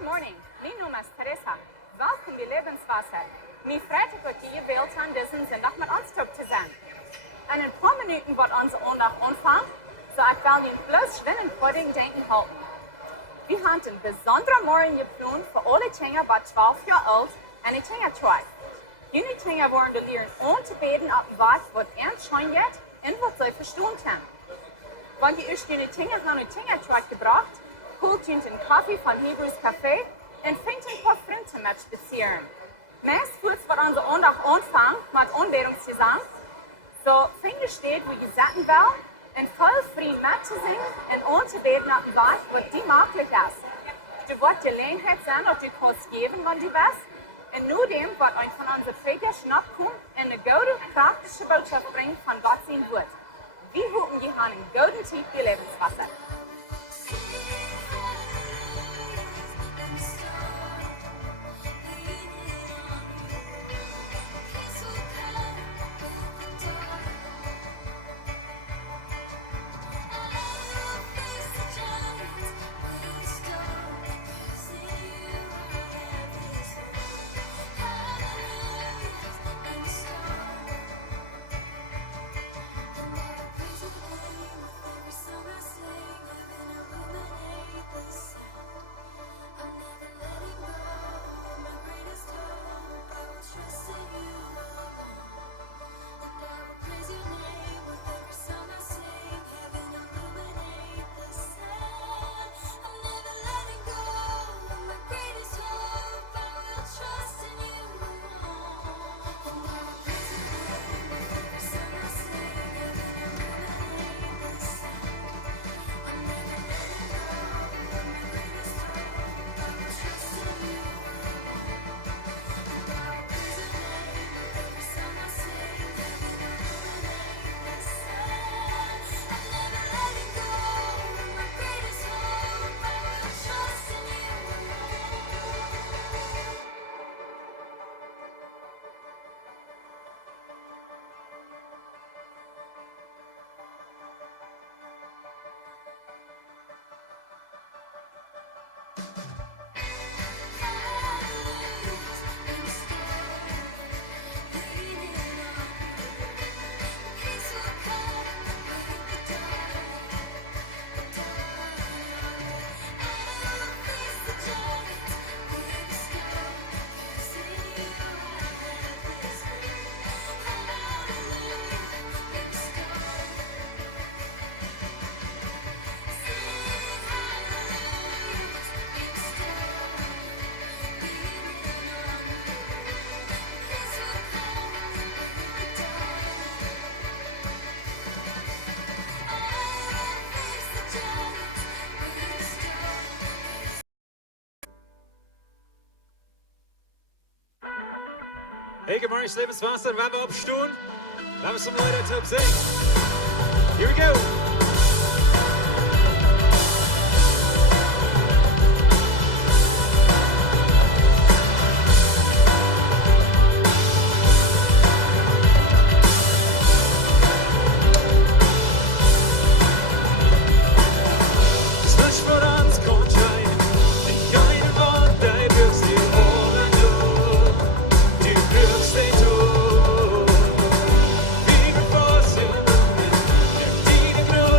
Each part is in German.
Good morning. Mijn naam is Teresa. Welkom bij Lebenswasser. Mijn freut dat je gewählt haben, diesen Sonntag mit uns zu sein. In ein paar Minuten wird unser Sonntag anfangen, so ich will Ihnen bloß schwinden vor den Denken halten. Wir haben einen besonderen Morgen geplant für alle Kinder bei 12 Jahre alt und die Kindertreib. Jene Kinder wollen lernen, anzubeten, ab was ernst schon geht und was sie verstehen können. Wenn die euch jene Kinder haben und Kindertreib gebracht, holt ihr einen Kaffee von Hebrews Café und fängt ein paar Freunde mit spazieren. Meist wird unser Sonntag anfangen mit Anbetungsgesang. So fängt es steht, wo ihr sagen will, und voll Frieden mitzusingen und anzubeten ab was die möglich ist. Du wirst die Gelegenheit sein, ob du kannst geben, wenn du bist. Und nur dem wird euch von unserer Prediger Schnapp kommen und eine gute, praktische Botschaft bringen von Gott sein Wort. Wir hoffen, ihr habt einen guten Tag für Lebenswasser. Hey, good morning, Lebenswasser. Wollen wir aufstehen? Lass uns mal dazu singen. Here we go. Dine grå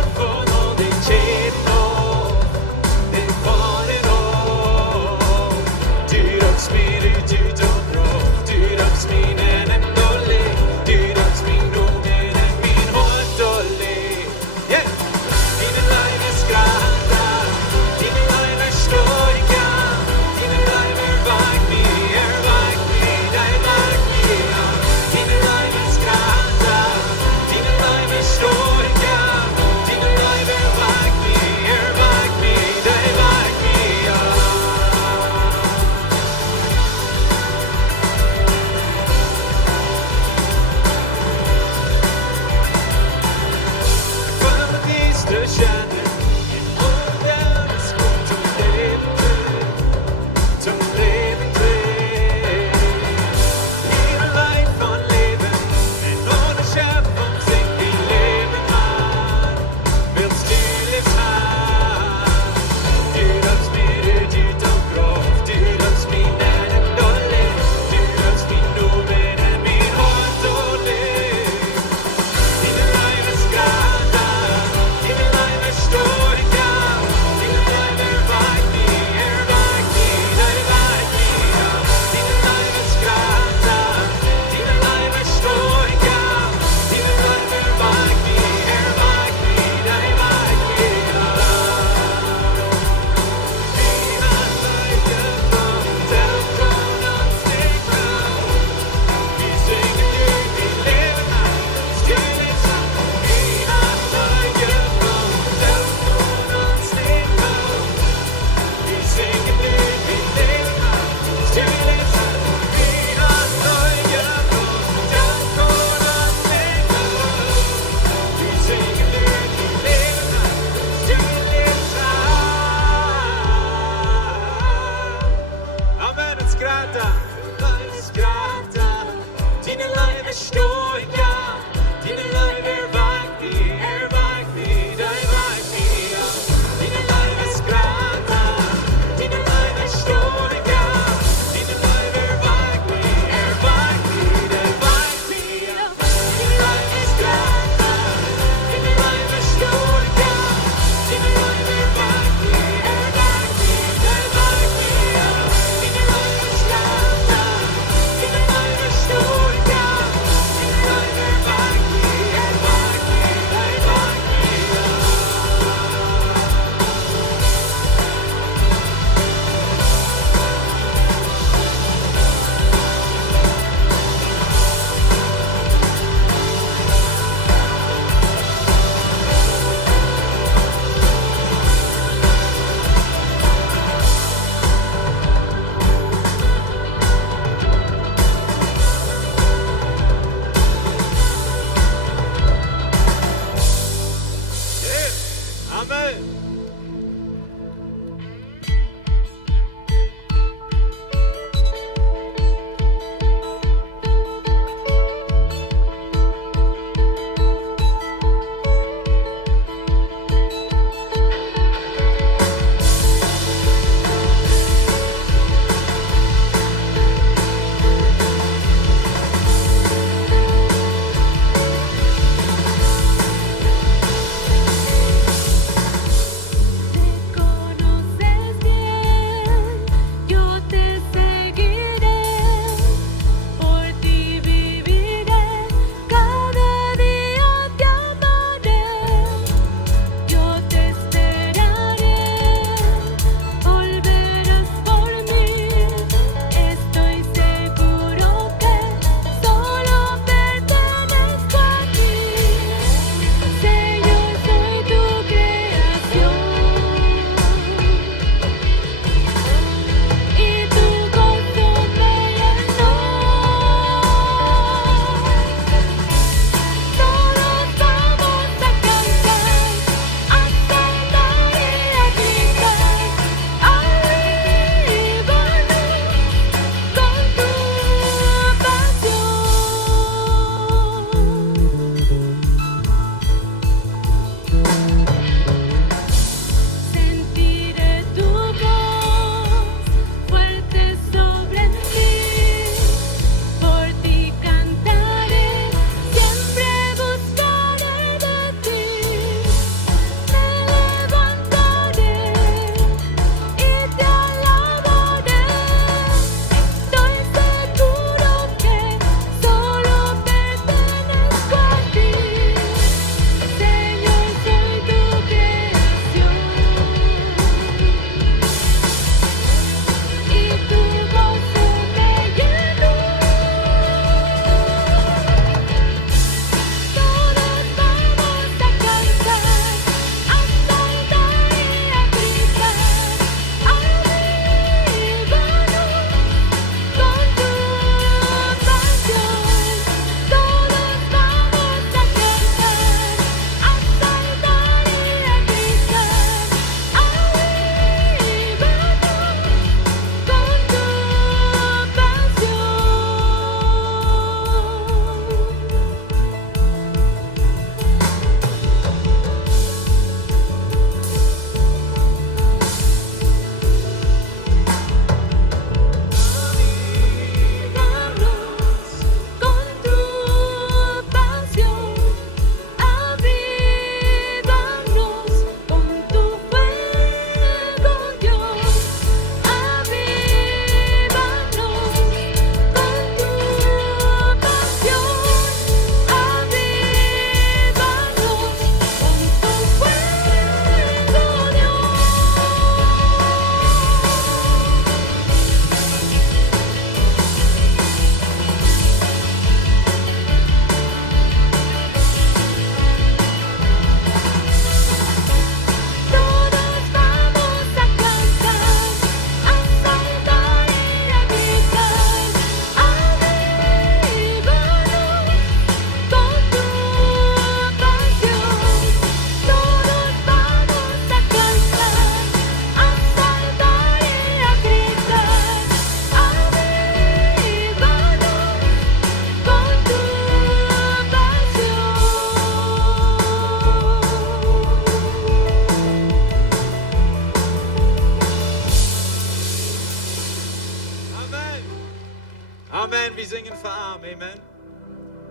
Amen, wir singen für Arm, amen.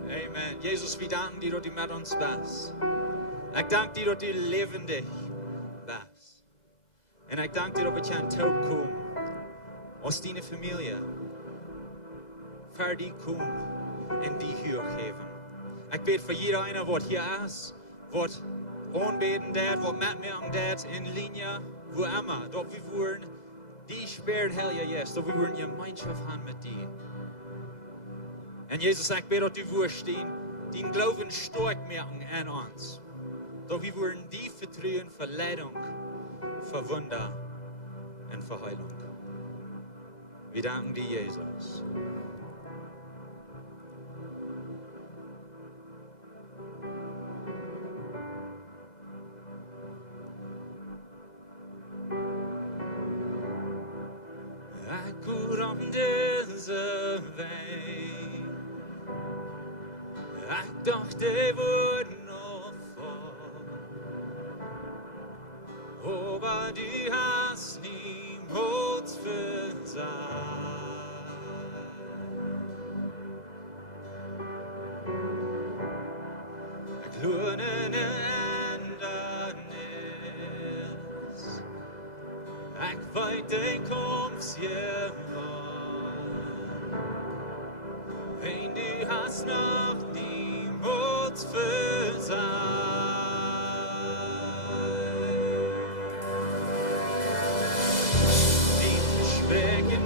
Amen. Jesus, wir danken dir, dass du mit uns bist. Ich danke dir, dass du lebendig bist. Und ich danke dir, dass wir an Tod kommen. Aus deiner Familie. Für die kommen und die hier geben. Ich bete für jeder einer, der hier ist, der anbeten wird, der mitmachen wird, in Linie, wo immer. Dass wir wollen, die Spirit, Herr Jesus, dass wir wollen Gemeinschaft haben mit dir. Und Jesus, ich bete, dass du wirst den Glauben stark machen an uns. Dass wir wollen die vertrauen für Leitung, für Wunder und für Heilung. Wir danken dir, Jesus. Ich gut auf diese Weg. Ich dachte, ich würde noch vor. Aber du hast niemals versagt. Ich lerne Ändernis. Ich weiß, du kommst hier. Wenn du hast noch niemals versagt. Die Versprechen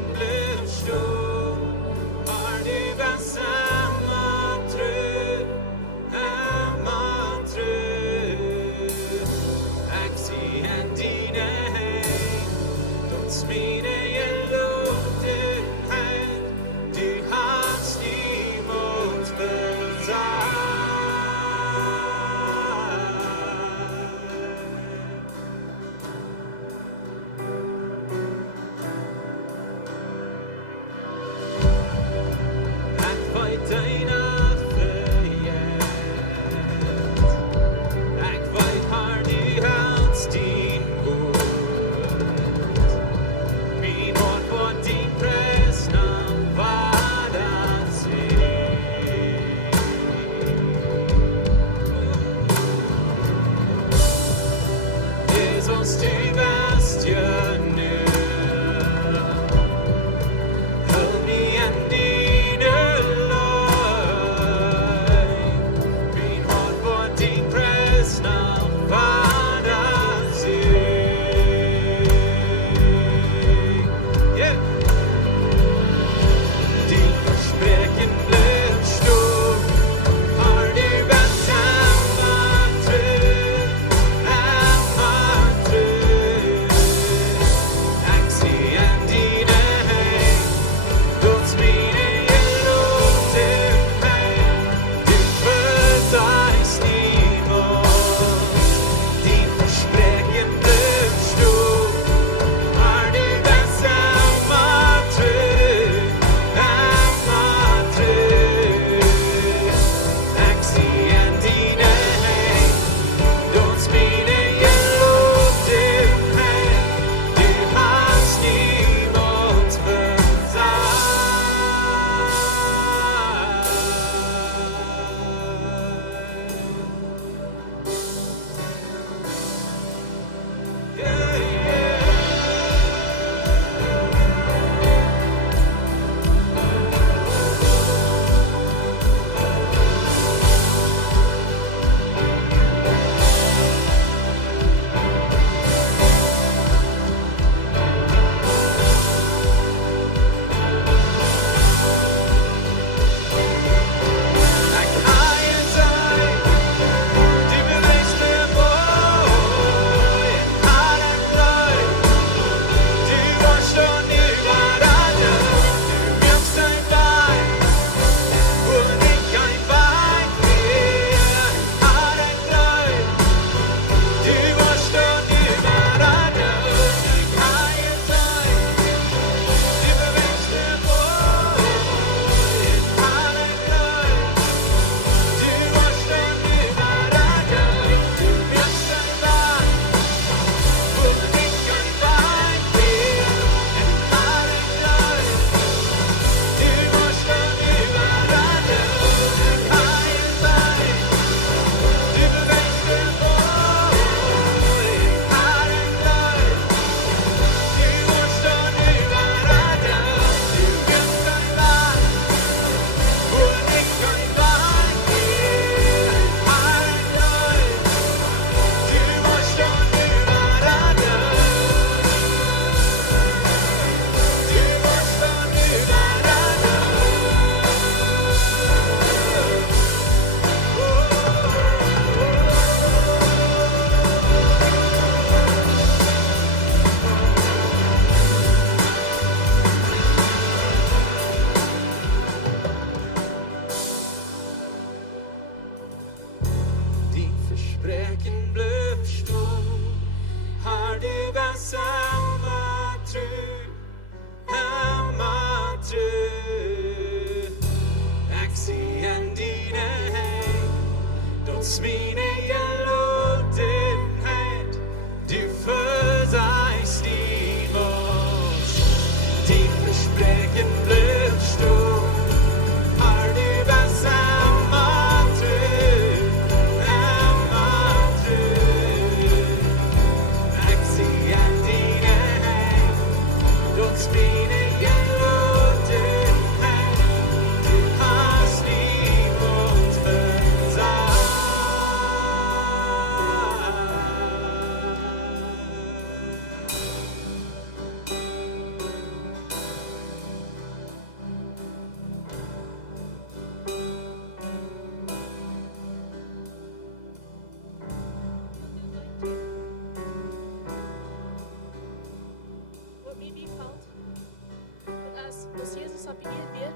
Jesus op eet weer.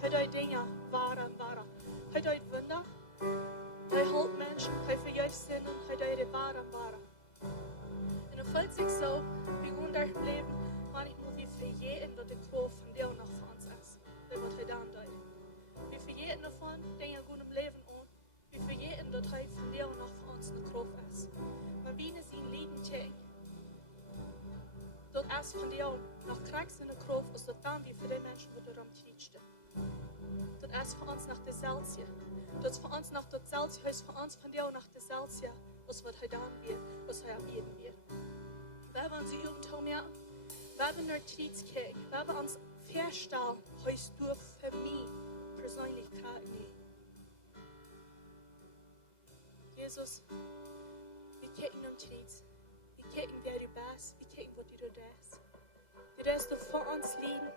Hij doet dingen waar en waar. Hij doet wunder. Hij helpt mensen. Hij verjuist zinnen. Hij doet het waar en waar. En dan voelt zich zo, wie gewoon daar leven, maar ik moet je vergeten dat de kroon van deel nog voor ons is. Dat wat hij dan doet. We vergeten ervan, dingen gewoon im leven aan. We vergeten dat hij van deel nog voor ons de kroon is. Maar wie is zijn leven tegen? Dat als van deel nog krijgt in de kroon is, dat dan weer voor die mensen wordt erom knietste. Dat als voor ons nog dezelfde. Dat is voor ons nog datzelfde huis, voor ons van deel nog dezelfde. Als wat hij dan weer, als hij op jeden weer. We hebben onze Übung mehr. We hebben naar tijd gekeken. We hebben ons versteld, hij door voor mij persoonlijk krijgen. Jesus, we kijken naar tijd. We kijken wer du bist. We kijken wat du doet. Du rest du voor ons liegen.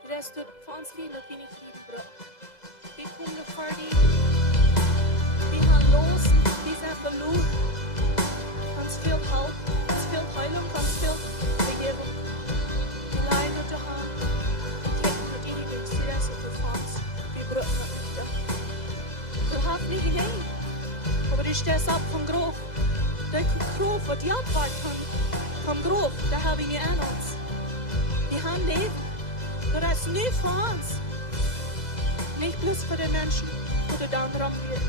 Du rest du voor ons liegen, dat we niet lief brauchen. Wir kommen vor dir. Wir haben los, wir sind verloren. Uns fehlt Halt, uns fehlt Heilung, uns fehlt Vergebung. Wir leiden unter Hand. Wir kämpfen für die, die uns die Reste für uns. Wir brauchen das nicht. Du hast nicht hinein. Aber du stehst ab vom Grob. Der Grob, wo die Antwort vom Grob, da haben wir nicht an uns. Wir haben Leben. Das ist nicht für uns. Nicht bloß für die Menschen, die du dann rangeht.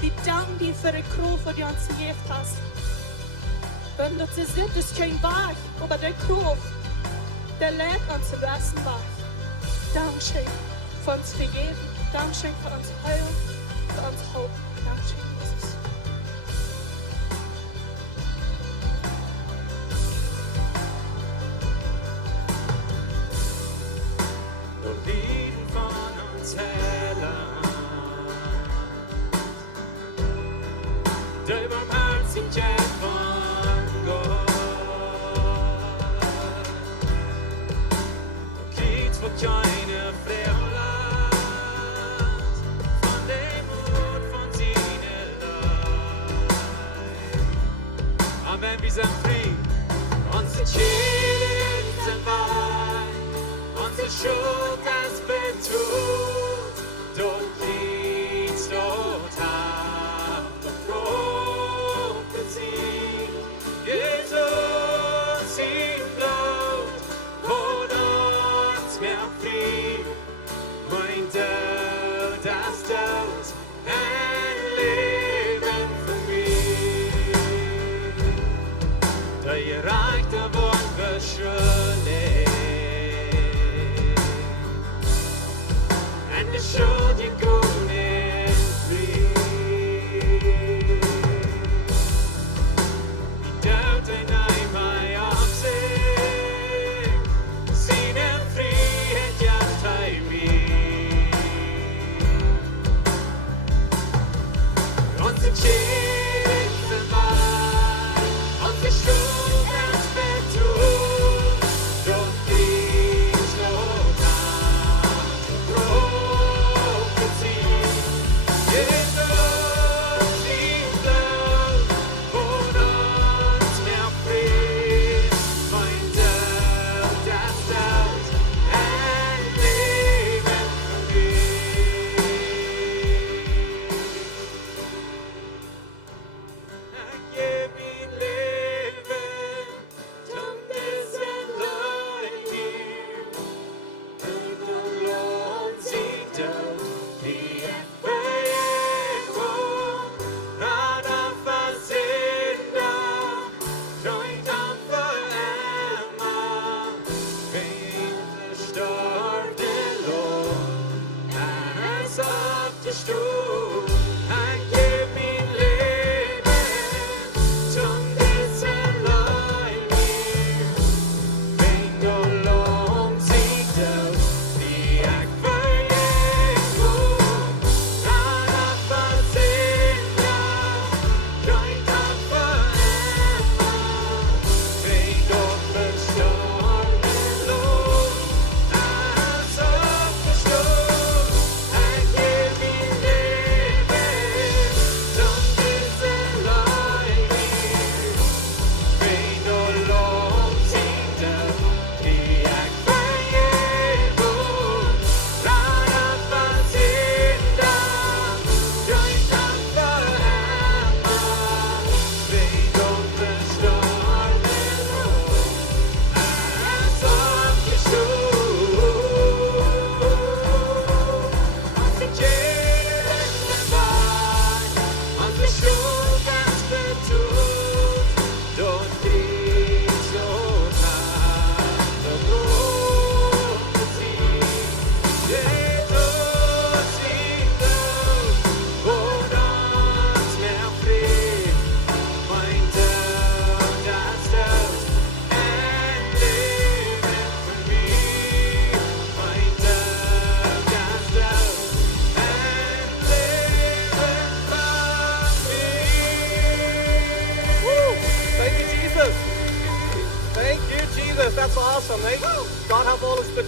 Wir danken dir für die Kraft, die du uns gegeben hast. Wenn das ist, das ist kein Weg, aber der Kraft, der lehrt uns den besten Weg. Dankeschön für uns Vergeben, Dankeschön für uns Heilung, für uns Hoffnung. Dankeschön, Jesus. Der Barmherzigkeit von Gott. Du kriegst vor keine Freiheit von dem Mut von seiner Leid. Amen, wir sind frei. Unsere Schuld sind weich. Unsere Schuld ist betrug. Du kriegst total. Jesus im Blut von uns mehr frei, mein Tod, das Tod, ein Leben für mich. Der gerechte Wort beschuldigt,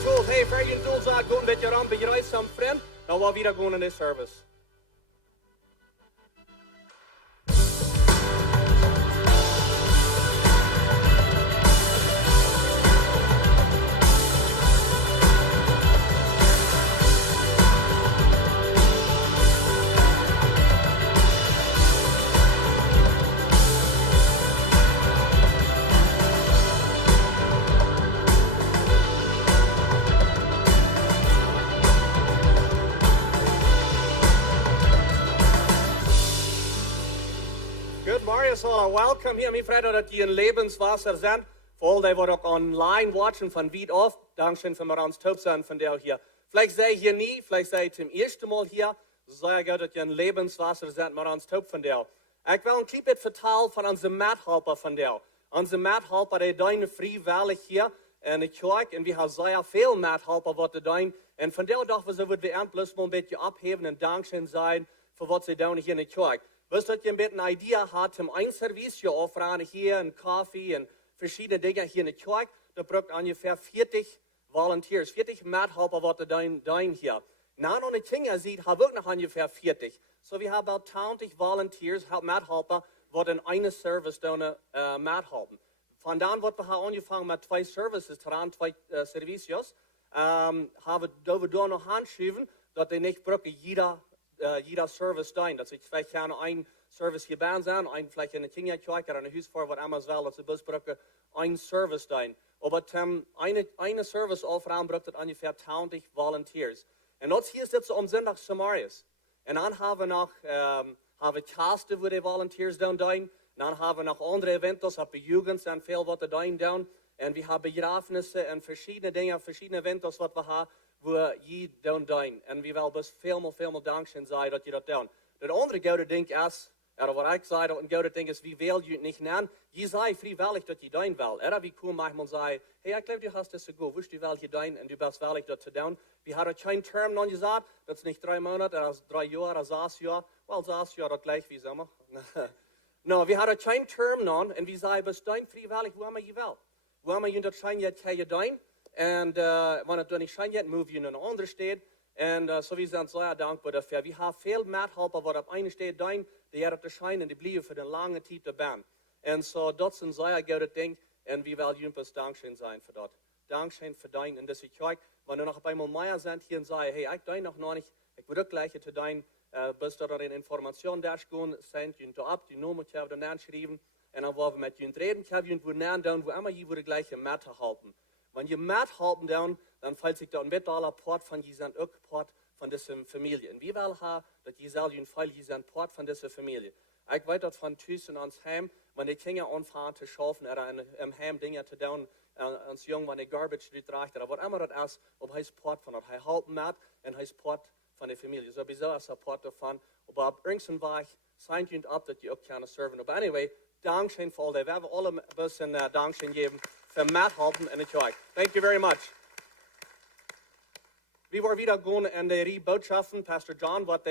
told, hey, voor je doel zou gaan met je ramp, je reist aan vriend, dan wil weer gaan in de service. Good morning, so welcome hier. Ich freue mich, dass ihr in Lebenswasser sind. Vor allem, die wir auch online watchen von Wieed auf. Dankeschön für uns Top sein von der hier. Vielleicht seid ihr hier nie, vielleicht seid ihr zum ersten Mal hier. So sehr gut, dass ihr in Lebenswasser seid, mit uns Top von der. Ich will ein klein bisschen vertellen von unserem Mithelfer von der. Unser Mithelfer, der deine freiwillig hier in der Kirche. Und wir haben sehr viele Mithelfer, was die dein. Und von der dachten wir, würden wir endlich mal ein bisschen abheben und Dankeschön sein, für was sie tun hier in der Kirche. Wisst ihr, dass ihr ein bisschen eine Idee habt, ein Service hier aufzufahren, hier ein Kaffee und verschiedene Dinge hier in der Kirche, da braucht ungefähr 40 Volunteers, 40 Mithelfer, was da hier. Na, und die Kinder sieht, haben wir noch ungefähr 40. So, wir haben bald 20 Volunteers, Mithelfer, die in einem Service da mithelfen. Von dann wird wir angefangen mit 2 Services, 2 Servicios, haben wir da noch anschieben, dass die nicht brauchen, jeder Service dein. Dass ich vielleicht gerne ein Service hier bei sein, ein vielleicht in der Kinderkirche oder in der Hausfrau, was immer will, dass sie bloß brauchen, ein Service dein. Aber eine Service aufraum braucht es ungefähr 20 Volunteers. Und jetzt hier sitzen am Sonntag Samarias. Und dann haben wir noch Casten, wo die Volunteers down. Und dann haben wir noch andere Events, ab der Jugend sind viel, was down. Und wir haben Begrafnisse und verschiedene Dinge, verschiedene Events, was wir haben, wo je down. Und wir wollen bis viel mehr Dankeschön sein, dass ihr das tun. Das andere gute Ding ist, oder was ich sage, ein gutes Ding ist, wie will ihr nicht nennen? Je sei freiwillig, dass ihr dein will. Oder wie cool manchmal sei, hey, ich glaube, du hast das so gut, wirst du will hier dein und du bist willig, das zu tun. Wir haben keinen Term noch gesagt, das ist nicht 3 Monate, oder 3 Jahre, oder 6 Jahre. Well, 6 Jahre, das gleich wie Sommer. No, wir haben keinen Term noch und wir sagen, bist dein freiwillig, wo immer ihr will. Wo immer ihr das schein jetzt hier dein. Und wenn es nicht scheint, jetzt move in eine andere Stadt. Und so wir sind sehr dankbar dafür. Wir haben viele Mithelfer, die auf einer Stadt sein, die haben scheinen, die bleiben für eine lange Zeit dabei. Und so, das ist ein sehr gutes Ding. Und wir wollen jedenfalls Dankeschön sein für das. Dankeschön für dein in dieser Kirche. Wenn du noch einmal mehr sind hier und sagst, hey, ich dein noch nicht, ich würde gleich zu dein, bis du da eine Information durchgehen, sendet ihn da ab, die Nummer, die haben dann schreiben. Und dann wollen wir mit ihnen reden, die haben ihn wo immer ihr würde gleich im Mathe halten. Wenn ihr mithelfen dann fällt sich da ein metaller Part von diesen Part von dieser Familie. Und wir wollen haben, dass ihr selber ein Fall diesen Part von dieser Familie. Ich weiß das von Tüßen ans Heim, wenn die Kinder anfangen zu schaffen oder im Heim Dinge zu tun, ans Jung, wenn die Garbage reicht oder was immer das ist, ob er Part von das. Er halten mit und er ist Part von der Familie. So wieso ist er Part davon. Aber ab irgendeinem Weg seid ihr ab, dass ihr auch gerne serven. Aber anyway, Dankeschön für all das. Wir werden alle ein bisschen Dankeschön geben für mithelfen in der Kirche. Thank you very much. Wir wollen wieder gehen in die Botschaften. Pastor John wird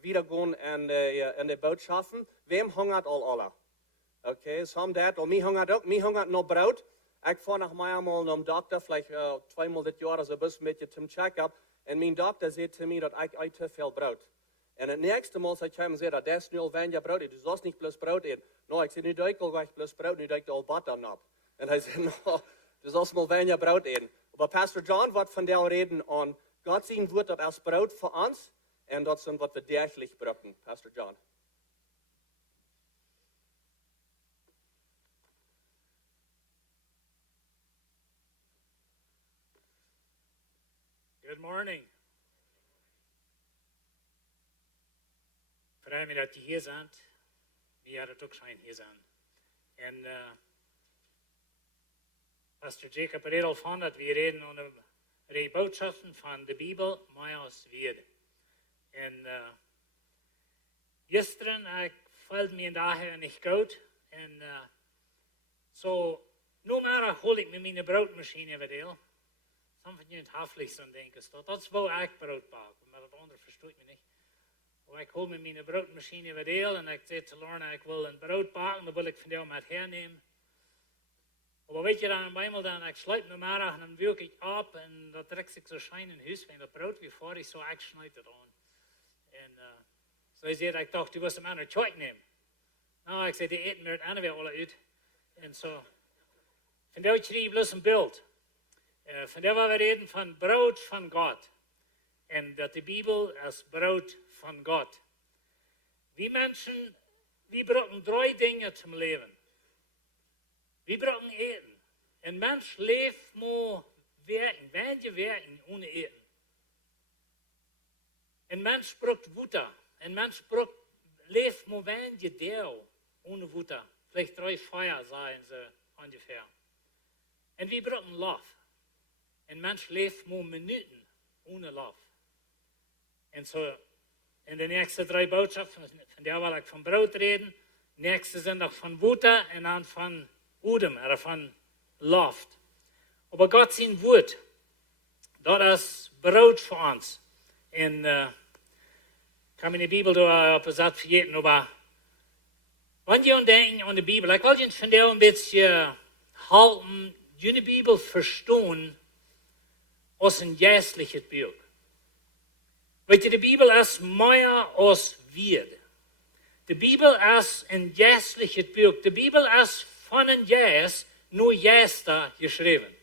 wieder gehen in die Botschaften. Wem hungert alle? Okay, some that. Und mir hungert auch. Mir hungert noch Brot. Ich fahre nach einmal zum Doktor, vielleicht 2-mal das Jahr, also ein bisschen mit zum Check-up. Und mein Doktor sagt zu mir, dass ich zu viel Brot. Und das nächste Mal sagt er mir, das ist nur weniger Brot. Du sollst nicht bloß Brot essen. No, ich sage, nicht ich bloß Brot, nicht ich all Butter ab. Und er sagt, no, du sollst mal weniger Brot essen. Aber Pastor John wird von der reden und Gott sein Wort, das als Brot für uns und das sind, was wir täglich brauchen. Pastor John. Good morning. Ich freue mich, dass ihr hier seid. Wir haben auch schon hier sein. Und Pastor Jacob redet davon, dass wir reden über die Botschaften von der Bibel, mehr aus Wieed. Und gestern fällt mir daher nicht gut. Und so, nur mehr hole ich mir meine Brotmaschine wieder. Some van jullie hafelijk zo'n denken staat. Dat is wel ik brood bakken, maar dat andere verstoot me niet. Ik hol me mijn broodmachine weer deel en ik zei te Lorna, ik wil een brood bakken, dan wil ik van jou met hernemen. Aber weet je dan einmal dan, ik sluit nu maar en dan werk ik op en dat trekt zich zo schijn in huis, en dat brood wie voor ik zo, ik schnijd het aan. En zo is het, ik dacht, du wirst hem aan het choik nemen. Nou, ik zei, die eten we het aan weer alle uit. En zo, van daar schreef ik bloß een beeld. Van daar waar we reden van brood van God. En dat de Bibel als brood van God. Wie mensen, wie brauchen 3 dingen zum Leben. Wir brauchen eten. Ein Mensch lebt nur werken, wenn je werken ohne eten. Ein Mensch braucht Wutter. Ein Mensch lebt nur wenn je der ohne Wutter. Vielleicht 3 Feuer seien sie ungefähr. Und wir brauchen Love. Ein Mensch lebt nur Minuten ohne Love. Und so in den nächsten 3 Botschaften, von der will ich von Brot reden, nächste sind auch von Wutter und dann von Udem, oder von Loft. Aber Gott sein Wort, das ist Brot für uns. Und kann in der Bibel da etwas vergeten, aber wenn ihr denken an die Bibel, ich will euch von der ein bisschen halten, die Bibel verstehen, als ein geistliches Buch. Weet je, die Bibel ist mehr als Wieed. Die Bibel ist ein geistliches Buch. Die Bibel ist von een Geist nur Geister geschrieben.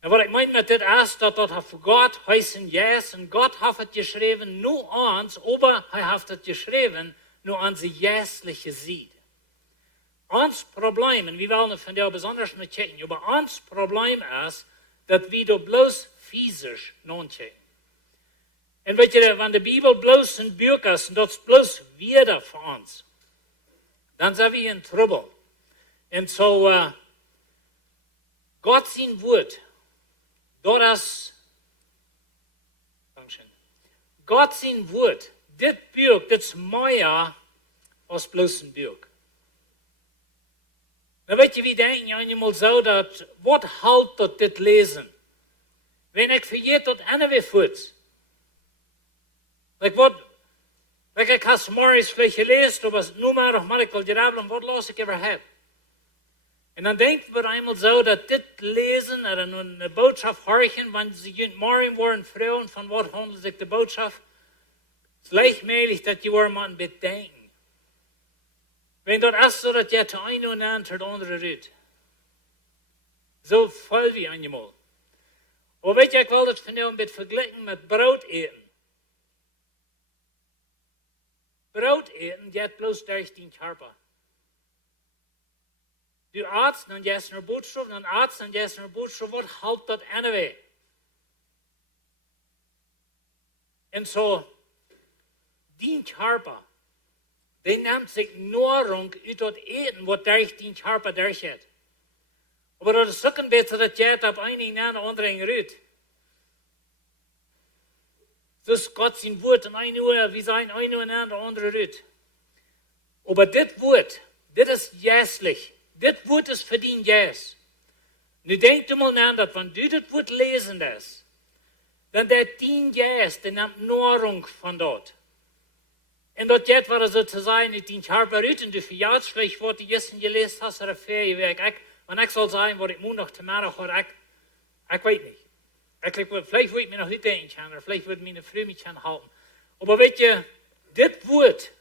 En wat ik meen met dit is, dat voor God heißt een Geist, en God heeft het geschreven nur ons, aber hij heeft het geschreven nur onze geistliche Seed. Ons Problem, en we willen van jou besonders niet checken, aber ons Problem is, dat we door bloos physisch non-checken. En weet je, wanneer de Bibel bloos een buch is, en dat is bloos wieder voor ons, dan zijn we in trouble. En zo, God zijn woord, dat is, God zijn woord, dit buch, dit is meer als bloos een buch. Dan weet je, wie denken eenmaal zo, dat, wat houdt tot dit lezen? Wenn ik vergeet tot ene weer voet. Like wat, like ik had morgens vielleicht gelezen, aber nu maar ik wil geraden, wat los ik ever heb. En dan denken we eenmaal zo, dat dit lezen, er een boodschap horchen, want ze gaan morgen worden vrouwen, van wat handelt zich de boodschap. Het is leicht mogelijk dat je wordt maar bedenken. Wenn dat is zo dat je te een en tot de andere ruit. Zo vol wie eenmaal. Maar weet je, ik wil het van jou een beetje vergelijken met brood eten. Brood eten gaat bloos durch den Körper. Du Arzt, dan gehst du naar boodschap, dan Arzt, dan gehst du naar boodschap, wat houdt dat anyway? En zo, die Körper, die neemt zich Nahrung uit dat eten, wat durch den Körper durchgeht. Aber dat is ook een beetje dat gaat op een en andere ruut. Dus Gott zijn woord en een uur, we zijn een uur en de andere ruut. Aber dit woord, dit is geestlich. Dit woord is voor die geest. Nu denk je mal aan dat wanneer du dit woord lezen is, dan dat die geest, die neemt Nahrung van dat. En dat gaat waar zo te zijn uit die Körper uit, en du verjaart vielleicht wat je gestern gelezen hast, oder vier werk. Want ik zal zeggen wat ik moet nog te maken hoor, ik weet niet. Vielleicht würde ich mir noch nicht denken können, oder vielleicht würde meine Frau mich halten. Aber weet je, dit woord,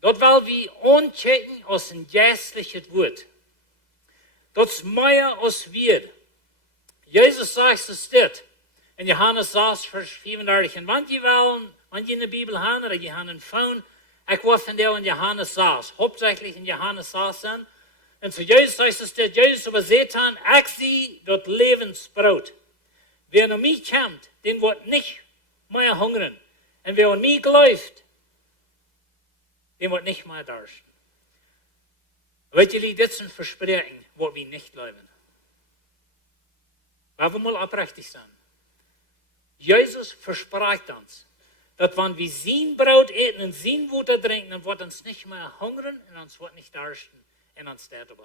dat wil we aanchecken als een geestliches woord. Dat is meer als Wieed. Jezus zegt es dit, in Johannes 6, vers 34. En wanneer je in de Bibel hebt, oder je hebt een phone, ik wil van jou in Johannes 6, hauptsächlich in Johannes 6 zijn. En zo Jezus zegt es dit, Jezus aber Satan, ik zie dat levensbrood. Wer naar mij komt, den wordt niet meer hungeren. En wer aan mij gelooft, den wordt niet meer dorsten. Weet jullie, dit is een verspreking wat we niet geloven. Maar we moeten oprechtig zijn. Jezus verspreekt ons, dat wanneer we zijn brood eten en zijn water drinken, dan wordt ons niet meer hungeren en ons wordt niet dorsten en ons sterven.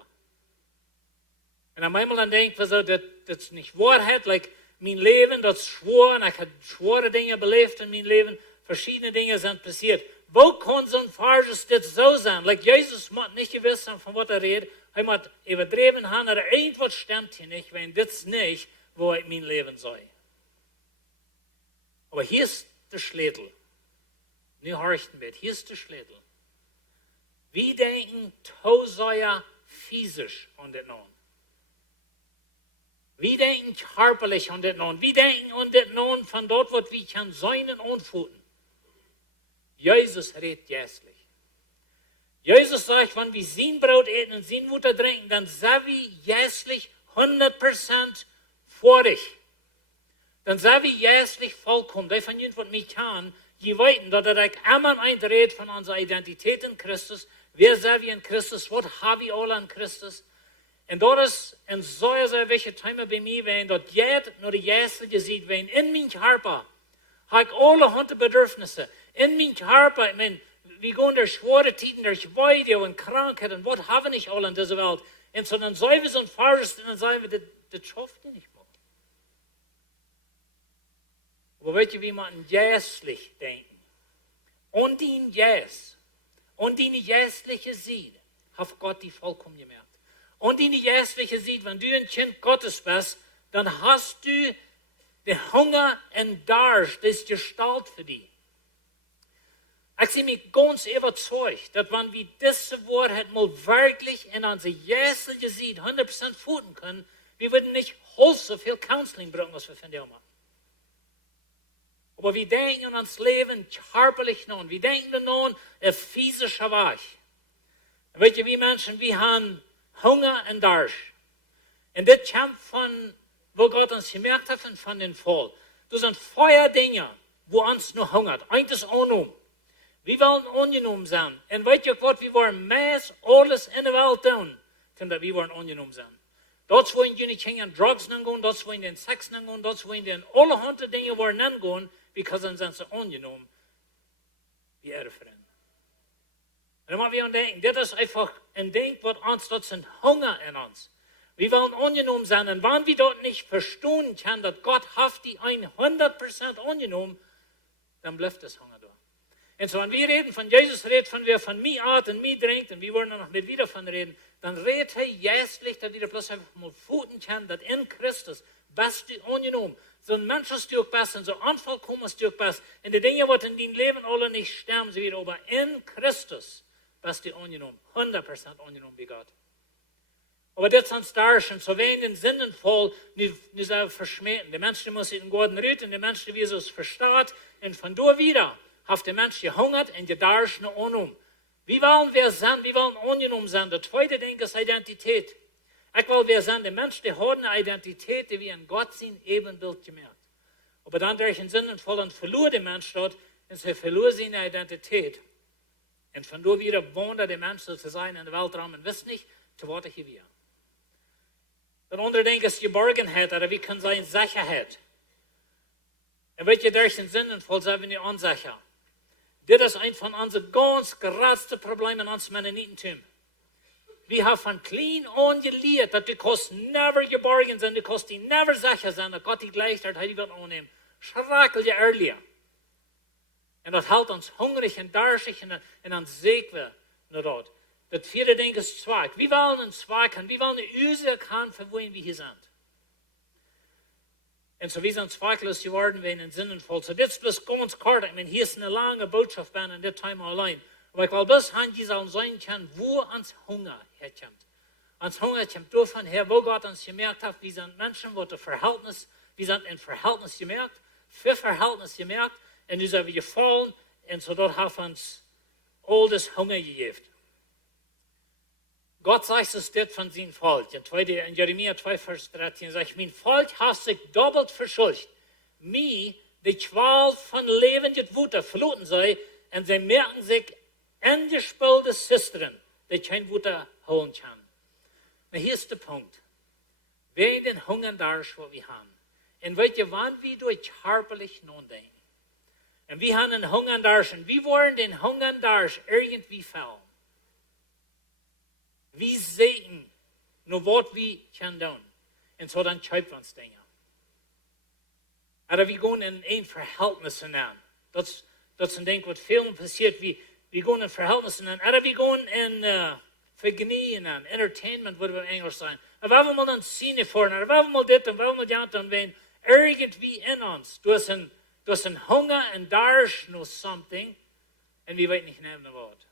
En dan eenmaal dan denken we zo, dat is niet waarheid, like, mijn leven, dat is schwer, en ik heb zware dingen beleefd in mijn leven, verschillende dingen zijn passiert. Wo kan zo'n Verses dit zo zijn? Like Jezus moet niet gewusst zijn van wat redt, hij moet overdreven gaan, er irgendwas stimmt hier nicht, wenn das nicht, wo ich mein Leben soll. Aber hier ist der Schlädel. Nu horchten wir, hier ist der Schlädel. Wir denken tausend physisch an den Nun. Wir denken körperlich an den Nun. Wir denken an den Nun von dort, wo wir kann sein und fühlen. Jesus redet jästlich. Jesus sagt, wenn wir sein Brot essen und sein Wasser trinken, dann sind wir jästlich 100% vor dich. Dann sind wir jästlich vollkommen. Das von jemand, was mich kann, je weiten, dass immer einredet von unserer Identität in Christus. Wer sind wir in Christus? Was haben wir alle in Christus? Und dort ist ein sehr, sehr wichtiger Thema bei mir, wenn dort jeder nur die Jästliche sieht, wenn in meinem Körper habe ich alle hundert Bedürfnisse. In meinem Körper, ich meine, wir gehen durch schwere Zeiten, durch Weide und Krankheit und was haben nicht alle in dieser Welt. Und so dann sollen wir so ein Fahrrad und dann sagen wir, das schafft ihr nicht mehr. Aber wisst ihr, wie man jästlich denken? Und die Jäst, und die jästliche sieht, hat Gott die vollkommen gemerkt. Und die jästliche sieht, wenn du ein Kind Gottes bist, dann hast du den Hunger und Durst, das ist Gestalt für dich. Ich bin mich ganz überzeugt, dass wenn wir diese Wahrheit mal wirklich in unsere jästliche sieht, 100% fühlen können, wir würden nicht so viel Counseling brauchen, was wir von dir machen. Aber wir denken an uns Leben körperlich nun. Wir denken an ein physischer Weg. Wisst ihr, wie Menschen, wir haben Hunger und Durst. Und das kommt von, wo Gott uns gemerkt hat, von den Fall. Das sind Dinge, wo uns noch hungert. Eins ist unum. Wir wollen ungenommen sein. Und wisst ihr was, wir wollen meist alles in der Welt tun, damit wir wollen ungenommen sein. Dort wollen die nicht an Drugs angehen, dort wollen den Sex angehen, dort wollen die alle hundert Dinge wollen angehen, because dann sind sie ungenommen, wie Erfreunde. Und dann müssen wir denken, das ist einfach ein Ding, was uns, das sind Hunger in uns. Wir wollen ungenommen sein, und wenn wir dort nicht verstehen können, dass Gott hat die 100% ungenommen, dann bleibt das Hunger da. Und so, wenn wir reden von Jesus, redet von wer von mir art und mir trinkt, und wir wollen noch mit wieder von reden, dann redet er jästlich, dass wir bloß einfach mal fühlen können, dass in Christus bist du ungenommen. So ein Menschenstück bist und so ein Unvollkommenstück bist. Und die Dinge, die in deinem Leben alle nicht sterben, sie wieder, aber in Christus bist du ungenommen. 100% ungenommen wie Gott. Aber das sind Starschen, so wenn den Sinnen voll, nicht selber verschmähen. Die Menschen, die müssen in Gott reden, die Menschen, die Jesus versteht, und von da wieder hat der Mensch gehungert und gedarscht noch unum. Wie wollen wir sein? Wie wollen ungenommen sein? Der zweite Ding ist Identität. Ich will, wir sind der Mensch, der hat eine Identität, die wir in Gott sind, Ebenbild gemerkt. Aber dann durch den Sinn voll und verlor der Mensch dort, und sie verlor seine Identität. Und von da wieder wohnt der Mensch zu sein in der Weltraum und wisst nicht, zu was hier wir. Der andere Ding ist Geborgenheit, oder wie kann sein Sicherheit. Und wenn ihr durch den Sinn voll seid, wenn ihr unsicher. Das ist ein von unseren ganz größten Problemen in uns Mennonitentum. Wir haben von klein an gelehrt, dass die Kosten never geborgen sind, die Kosten never sicher sind, dass Gott die Gleichheit hat, die wird annehmen. Schrecklich ehrlich. Und das hält uns hungrig und durstig und dann sägen wir nur dort. Das vierte Ding ist Zweig. Wir wollen einen Zweig haben, wir wollen eine Ursache haben, für wohin wir hier sind. Und so wir sind zweiglos geworden, wenn in Sinnen voll. So das ist bloß ganz kurz. Ich meine, hier ist eine lange Botschaft, in der Time allein. Aber ich will bloß haben, die sollen sein können, wo uns Hunger herkommt. Uns Hunger kommt davon her, wo Gott uns gemerkt hat, wir sind Menschen, wo wir sind in Verhältnis gemerkt, für Verhältnis gemerkt, und die sind wir gefallen, und so dort hat uns all das Hunger gegeben. Gott sagt es dort von seinem Volk. In Jeremia 2, Vers 13 sagt, mein Volk hat sich doppelt verschuldigt. Mir, die Qual von lebendig Wutter verloren sei, und sie merken sich angespülte Sistern, die kein Wutter holen kann. Na, hier ist der Punkt. Wer den Hunger da ist, was wir haben. Und wisst ihr, wann wir durch körperlich nun denken. Und wir haben einen Hunger da und wir wollen den Hunger da irgendwie fallen. Wir sehen nur, was wir können tun. Und so dann schreibt uns Dinge. Aber wir gehen in ein Verhältnis hinein. Das ist ein Ding, was vielen passiert. Wir gehen in Verhältnis hinein. Aber wir gehen in vergnügen aan, entertainment, wat we in Engels zijn. En waar we mal een scene voor, en waar we mal dit en waar we mal dat, en wenn irgendwie in ons, dus een hunger en daar is nog something, en we weten niet nemen wat.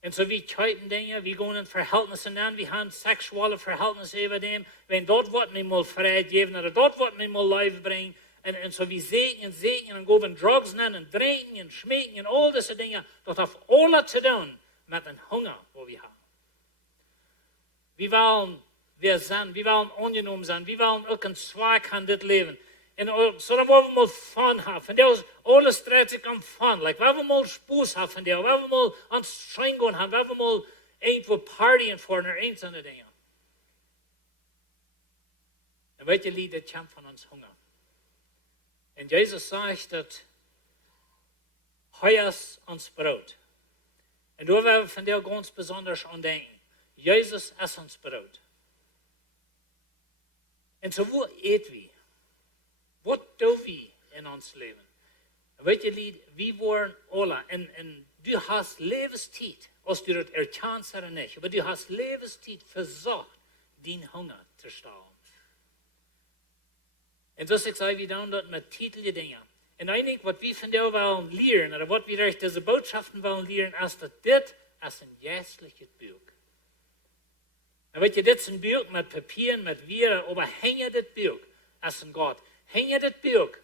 En zo wie kijken dingen, we gaan in verhältnissen aan, we gaan seksuele verhältnissen over dem, wenn dat wat mij mal vrijgeven, of dat wat mij mal leven brengen, en zo wie zegen en gaan we drugs nemen, en drinken en schmeken en al deze dingen, dat heeft alles te doen met een hunger, wat we hebben. We willen weer zijn, we willen ongenomen zijn, we willen ook een zwak aan dit leven. En zodat we mal fun hebben. Van dat is alles draait zich om fun. Like, waar we mal spoes hebben van dat, waar we mal aan streng gaan hebben, waar we mal irgendwo partyen voor naar een van de dingen. En weet je, lied, dat komt van ons hunger. En Jezus zegt dat hij is ons brood. En daar willen we van dat ganz besonders aan denken. Jezus is ons brood. En zo, hoe eten we? Wat doen we in ons leven? Weet je, lied, we worden alle, en du hast levenstijd, als du het erkennst oder nicht, aber du hast levenstijd versucht, den Hunger zu stillen. En dus ik zei, we doen dat met titelige dingen. En eigenlijk wat we van jou willen leren, oder wat we durch deze boodschappen willen leren, is dat dit is een geestliches buik. En weet je, dit is een buik met papier, met wieren, maar hang dit buik is een God. Hang dit buik.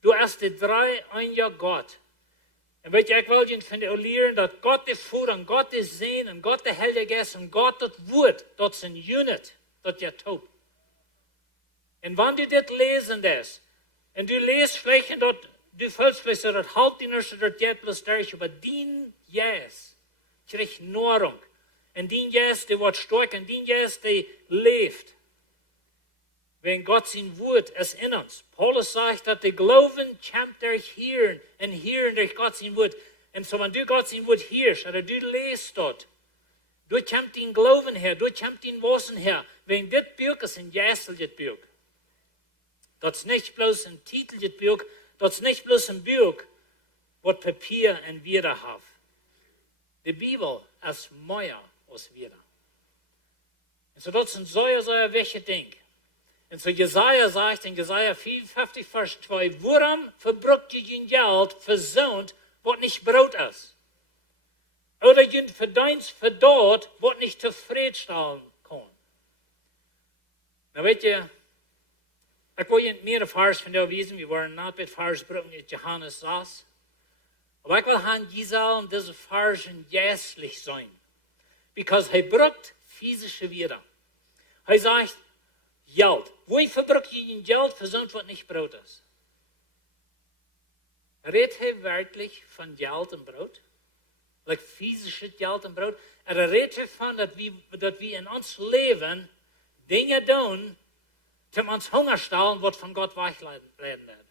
Du hast de drie aan je God. En weet je, ik wil je van jou leren dat God de Vader, en God de Zoon, en God de Heilige Geest, en God dat woord, dat is een unit, dat je toont. En wanneer du dit lezen is, en du leest vielleicht dat, du voelst vielleicht dat het halt in ons dat je plus durch, aber dien jes, krijgt Nahrung. En dien jes, die wordt sterk, en dien jes, die leeft. Wenn Gott sein Wort ist in uns. Paulus sagt, dass der Glauben kommt durch Hören und Hören durch Gott sein Wort. Und so, wenn du Gott sein Wort hörst, oder du lest dort, du kommt dein Glauben her, du kommt dein Wissen her. Wenn das Buch ist ein geistliches Buch. Das ist nicht bloß ein titelliches Buch, das ist nicht bloß ein Buch, was Papier und Wider hat. Die Bibel ist mehr als Wider. Und so, das ist ein sehr wichtiges Ding. Und so Jesaja sagt in Jesaja 54, Vers 2, warum verbrucht ihr dein Geld versöhnt, was nicht Brot ist? Oder ihr Verdienst verdorrt, was nicht zufriedenstellen kann? Na weet je, ik wil je meer Vers von der wiesen, wir waren nicht mit Vers gebrochen, in Johannes 6. Aber ich will han Jesaja und diese Versen geistlich sein. Because er brucht physische Wider. Er sagt, Geld. Wo verbruikt je je geld verzond wat niet brood is? Redt hij werkelijk van geld en brood? Like physische geld en brood? En redt hij van dat we in ons leven dingen doen om ons honger stillen wat van God wegleiden werden.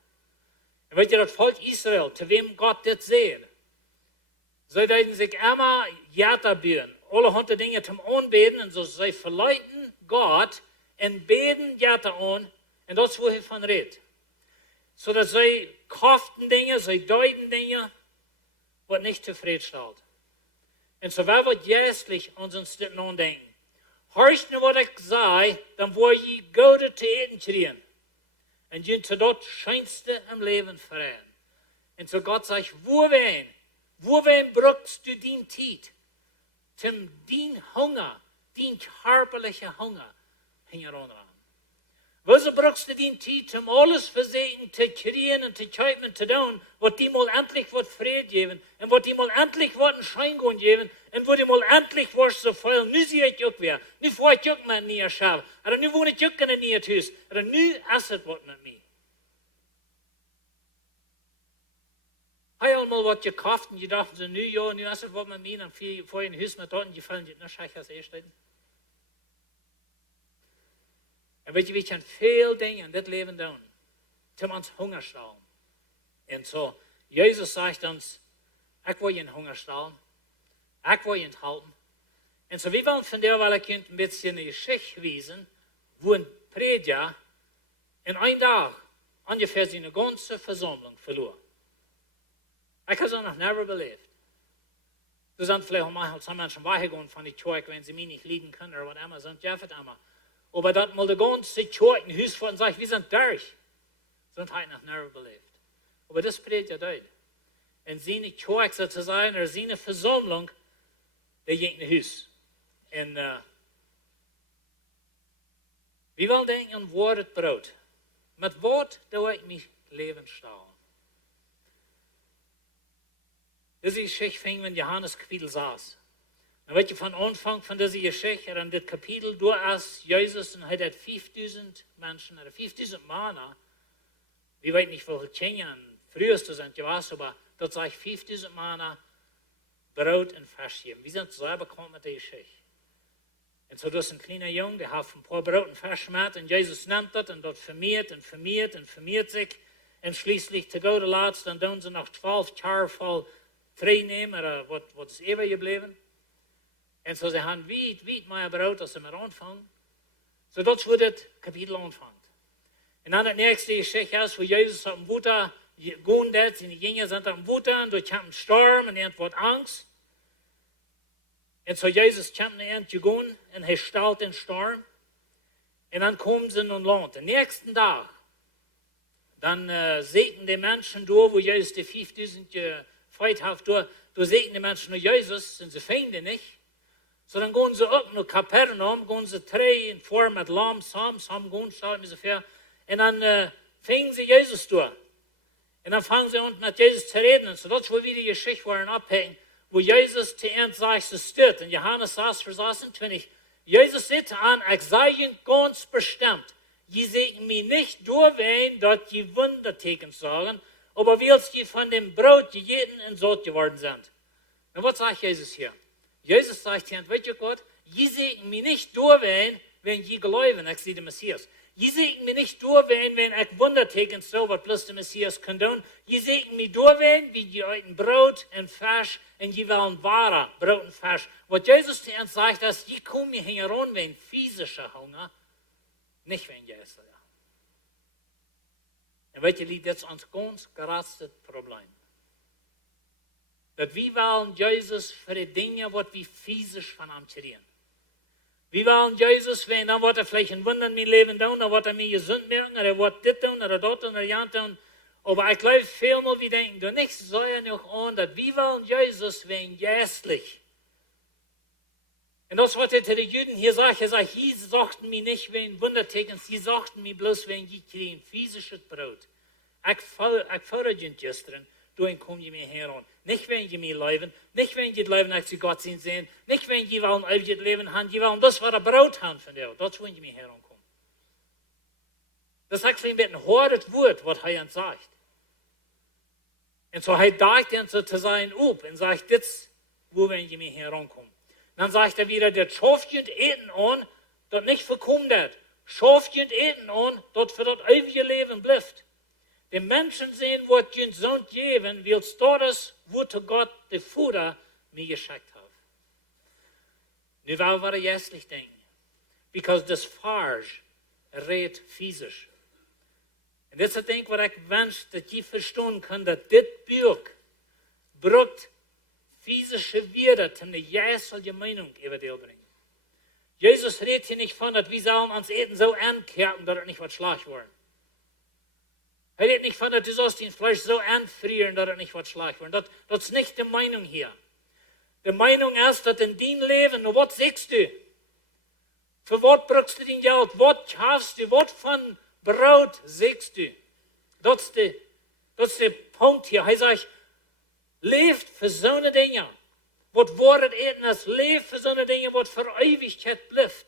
En weet je dat volk Israël, te wem God dit zei? Zij deden zich immer jata bieden. Alle honderd dingen te aanbeden en zo zij verleiden God en beden jata aan, en dat is waar hij van redt. Zodat zij koften dingen, zij duiden dingen, wat niet tevreden stelt. En zo waar we geestlich ons dit nou denken. Hoorst nu wat ik zei, dan word je goede te eten krijgen. En je te dat schijnste im leven vreden. En zo God zegt, woorween brukst du die tijd, zum dien hunger, dien körperliche hunger, hing er aan. Wieso brukst du die tijd om alles verzeten te krijgen en te kijken en te doen, wat die mal endlich wordt vrede geven, en wat die mal endlich wordt een schijn gaan geven, en wat die mal endlich wordt zo veel. Nu zie ik ook weer, nu voer ik ook met een nieuwe schaap, en nu woon ik ook in een nieuw huis, en nu is het wat met mij. Hij allemaal wat gekauft en je dacht, nu ja, nu is het wat met mij, en voor je een huis met dat, en je valt niet naar schijk als eerst. En weet je, we kunnen veel dingen in dit leven doen, om ons honger stillen. En zo, Jezus zegt ons, ik wil je een honger stillen, ik wil je onthouden. En zo, we willen van der wel een beetje een geschichte wijzen, wo een prediker in een dag ongeveer zijn ganze verzameling verloor. Ik heb ze nog never beleefd. Du sind vielleicht auch manchmal so Menschen weggegangen von der Kirche, wenn sie mich nicht lieben können oder was immer, sind Jeffet immer. Aber das mal die ganze Kirche in Haus vor und sagt, wir sind durch. Sind halt noch nicht belebt. Aber das predigt ja dort. In seine Kirche sozusagen, oder seine Versammlung, der geht in Haus. Und wir wollen denken an Wort Brot. Mit Wort, da ich mich Leben stahlen. Diese Geschichte fing in Johannes Kapitel 6. Dann wird von Anfang von dieser Geschichte, dann das Kapitel, du als Jesus und hat 5000 Menschen, oder 5000 Männer, ich weiß nicht, wie viele Kinder früheste sind, gewesen, aber dort sage ich 5000 Männer Brot und Fisch geben. Wir sind selber bekannt mit der Geschichte. Und so, das ist ein kleiner Junge, der hat ein paar Brot und Fisch mit, und Jesus nimmt das und dort vermehrt und vermehrt und vermehrt sich. Und schließlich, zu guter Letzt, dann tun sie noch 12 Jahre voll frei nehmen, oder was ist ewig geblieben. Und so, sie haben Wieed mehr Brot, als sie mir anfangen. So, das wird das Kapitel anfangen. Und dann das nächste Geschichte ist, wo Jesus auf dem Wasser gehen hat, seine Jünger sind auf dem Wasser, und durch einen Sturm, und er hat Angst. Und so, Jesus kommt nicht zu gehen, und er stellt den Sturm. Und dann kommen sie in Land. Den nächsten Tag, dann segnen die Menschen durch, wo Jesus die 5000 gefreut hat, durch segnen die Menschen nur Jesus, sind sie Feinde nicht. So dann gehen sie auch nach Kapernaum, gehen sie 3 in Form mit Lamm, Sam gehen, schauen wir so fair. Und dann fingen sie Jesus durch. Und dann fangen sie an, mit Jesus zu reden. Und so das wo wir die Geschichte wollen abhängen, wo Jesus zu Ende sagt, so steht. In Johannes 6, Vers 28, Jesus sagt an, ich sage Ihnen ganz bestimmt, je segnen mich nicht durchwehen, dass die Wunderteken sagen, aber willst die von dem Brot jeden in Sod geworden sind. Und was sagt Jesus hier? Jesus sagt hier, weißt du Gott, je segnen mich nicht durchwehen, wenn je glauben, ich sehe den Messias. Je segnen mich nicht durchwehen, wenn ich Wunderteken so, was bloß der Messias kann tun. Je segnen mich durchwehen, wie die heute Brot und Fisch, und je wollen wahre Brot und Fisch. Was Jesus zu uns sagt, dass je kommen mir heran, wenn physischer Hunger, nicht wenn Jäser. Und weißt du, liegt jetzt uns ganz gerastes Problem. Dass wir wollen Jesus für die Dinge, was wir physisch von ihm kriegen. Wir wollen Jesus, wenn dann wird vielleicht ein Wunder in mein Leben tun, dann wird mir gesund machen, oder wird das tun, oder dort tun, oder ja tun. Aber ich glaube, vielmal, wir denken, du nicht so ja noch an, dass wir wollen Jesus, wenn jästlich. Und das, was die Juden hier sagt, er sagt, sie sagten mir nicht wegen Wunderteken, sie sagten mir bloß wegen die kriegen physisches Brot. Ich fordere dich gestern, du komm je mir heran. Nicht wenn je mir leben, nicht wenn je leben, ich zu Gott sehen, nicht wenn je wollen ewiges Leben haben, je wollen das, was der Brot haben von dir, das wollen je mir herankommen. Das ist eigentlich ein bisschen ein hartes Wort, was er uns sagt. Und so er dacht dann so zu sein up und sagt, das, wo wenn je mir herankommen. Dann sagt er wieder, das Schafchen eten an, das nicht verkommt hat. Schafchen eten an, das für das ewige Leben bleibt. Die Menschen sehen, was Gott so geben, weil es dort ist, wo Gott der Futter mir geschickt hat. Nu wollen wir jästlich denken. Because das Farge redet physisch. Und das ist das Ding, was ich wünsche, dass ihr verstehen könnt, dass das Buch braucht physische Werte, um eine jästliche Meinung über die bringen. Jesus redet hier nicht von, dass wir sollen uns Eten so ankerken, dass es nicht was schlecht wird. Er redet nicht von, dass du sollst den Fleisch so anfrieren, dass es nicht was schlecht wird. Das ist nicht die Meinung hier. Die Meinung ist, dass in deinem Leben, nur was sagst du? Für was brauchst du dein Geld? Was schaffst du? Was von Brot sagst du? Das ist der Punkt hier. Er sagt, lebt für so eine Dinge. Was Worte eten ist, lebt für so eine Dinge, was für Ewigkeit bleibt.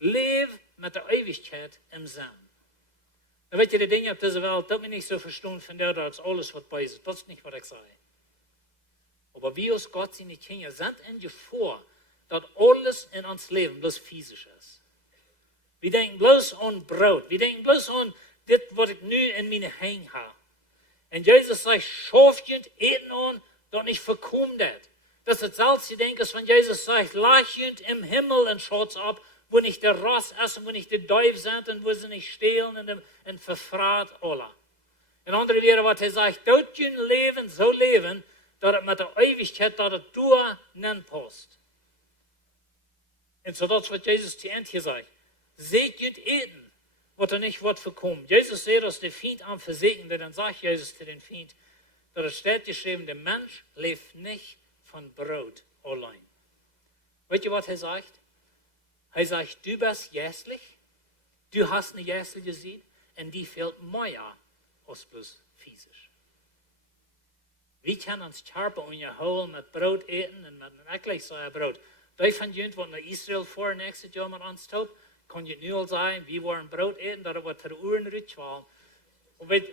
Lebt mit der Ewigkeit im Sinn. Dan weet je, de dingen op deze wereld, dat we niet zo verstaan van dat als alles wat bij is. Dat is niet wat ik zei. Maar wie als Gott zijn Kinder zijn in Gefahr, dat alles in ons leven bloß physisch is. We denken bloß aan brood. We denken bloß aan dit wat ik nu in mijn heen heb. En Jezus zegt, schafje eten aan, dat niet verkomt dat. Dat is hetzelfde denken van Jezus zegt, lachend im Himmel en Schatz ab, wo nicht der Ross essen, wo nicht die Teufel sind und wo sie nicht stehlen und verfraht alle. In andere Worte, was er sagt, dort ein Leben so leben, dat het met de eeuwigheid, dat het door nen past. En zo dat is wat Jezus te eind gezegd. Seht jut eten, wat er nicht wordt voorkomen. Jezus zei als de vriend aan verzekerde, dan zegt Jezus te den vriend, dat er staat geschreven, de mens leeft niet van brood alleen. Weet je wat hij zegt? Hij zegt, du bist jässlich, du hast eine Jässel gezien, en die fehlt mehr als bloß physisch. Wie kan ons charpen in je hol met brood eten en met een eklig saai brood? Die van jullie wat naar Israël voor nächstes jaar met ons stopt, kan je nu al zeggen, wie waren brood eten, dat wordt ter uren ritual. En weet,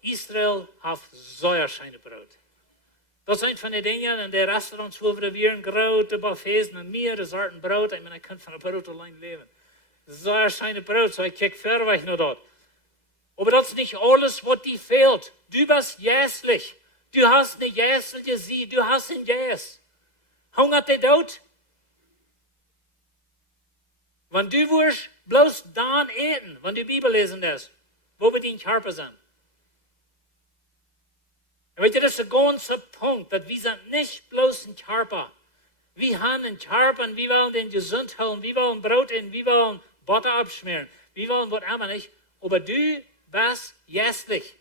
Israël heeft zeer schijne brood. Dat zijn van die dingen, en de restaurants waar we weer een grote buffets en meerdere soorten brood, ik meine, ik kan van een brood alleen leven. Zeer schijne brood, so ik kijk ver weg naar dat. Aber das ist nicht alles, was dir fehlt. Du bist jässlich. Du hast eine Jässel gesehen. Du hast ein Jäs. Hungert der Tod? Wenn du wirst bloß dann eten, wenn du Bibel lesen lässt, wo wir die Körper sind. Und weißt du, das ist der ganze Punkt, dass wir sind nicht bloß ein Körper. Wir haben einen Körper und wir wollen den gesund halten, wir wollen Brot essen, wir wollen Butter abschmieren, wir wollen was immer nicht. Aber du bist jässlich.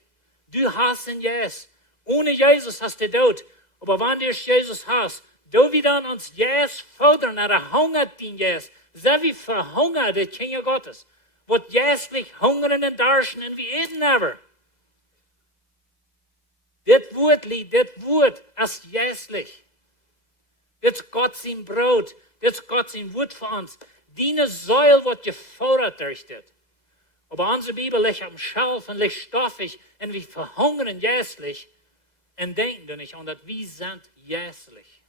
Du hast ein Jäs. Ohne Jesus hast du Tod. Aber wenn du Jesus hast, du wieder uns Jäs fordern, er hungert den Jäs. So wie verhungert der Kinder Gottes. Wird jässlich hungern und darschen und wir eten aber. Das Wort ist jässlich. Das ist Gott sein Brot. Das ist Gott sein Wort für uns. Diese Säule wird gefordert durch das. Aber unsere Bibel liegt am Schelf und liegt stoffig und wir verhungern jässlich und denken da nicht an, dass wir sind jässlich.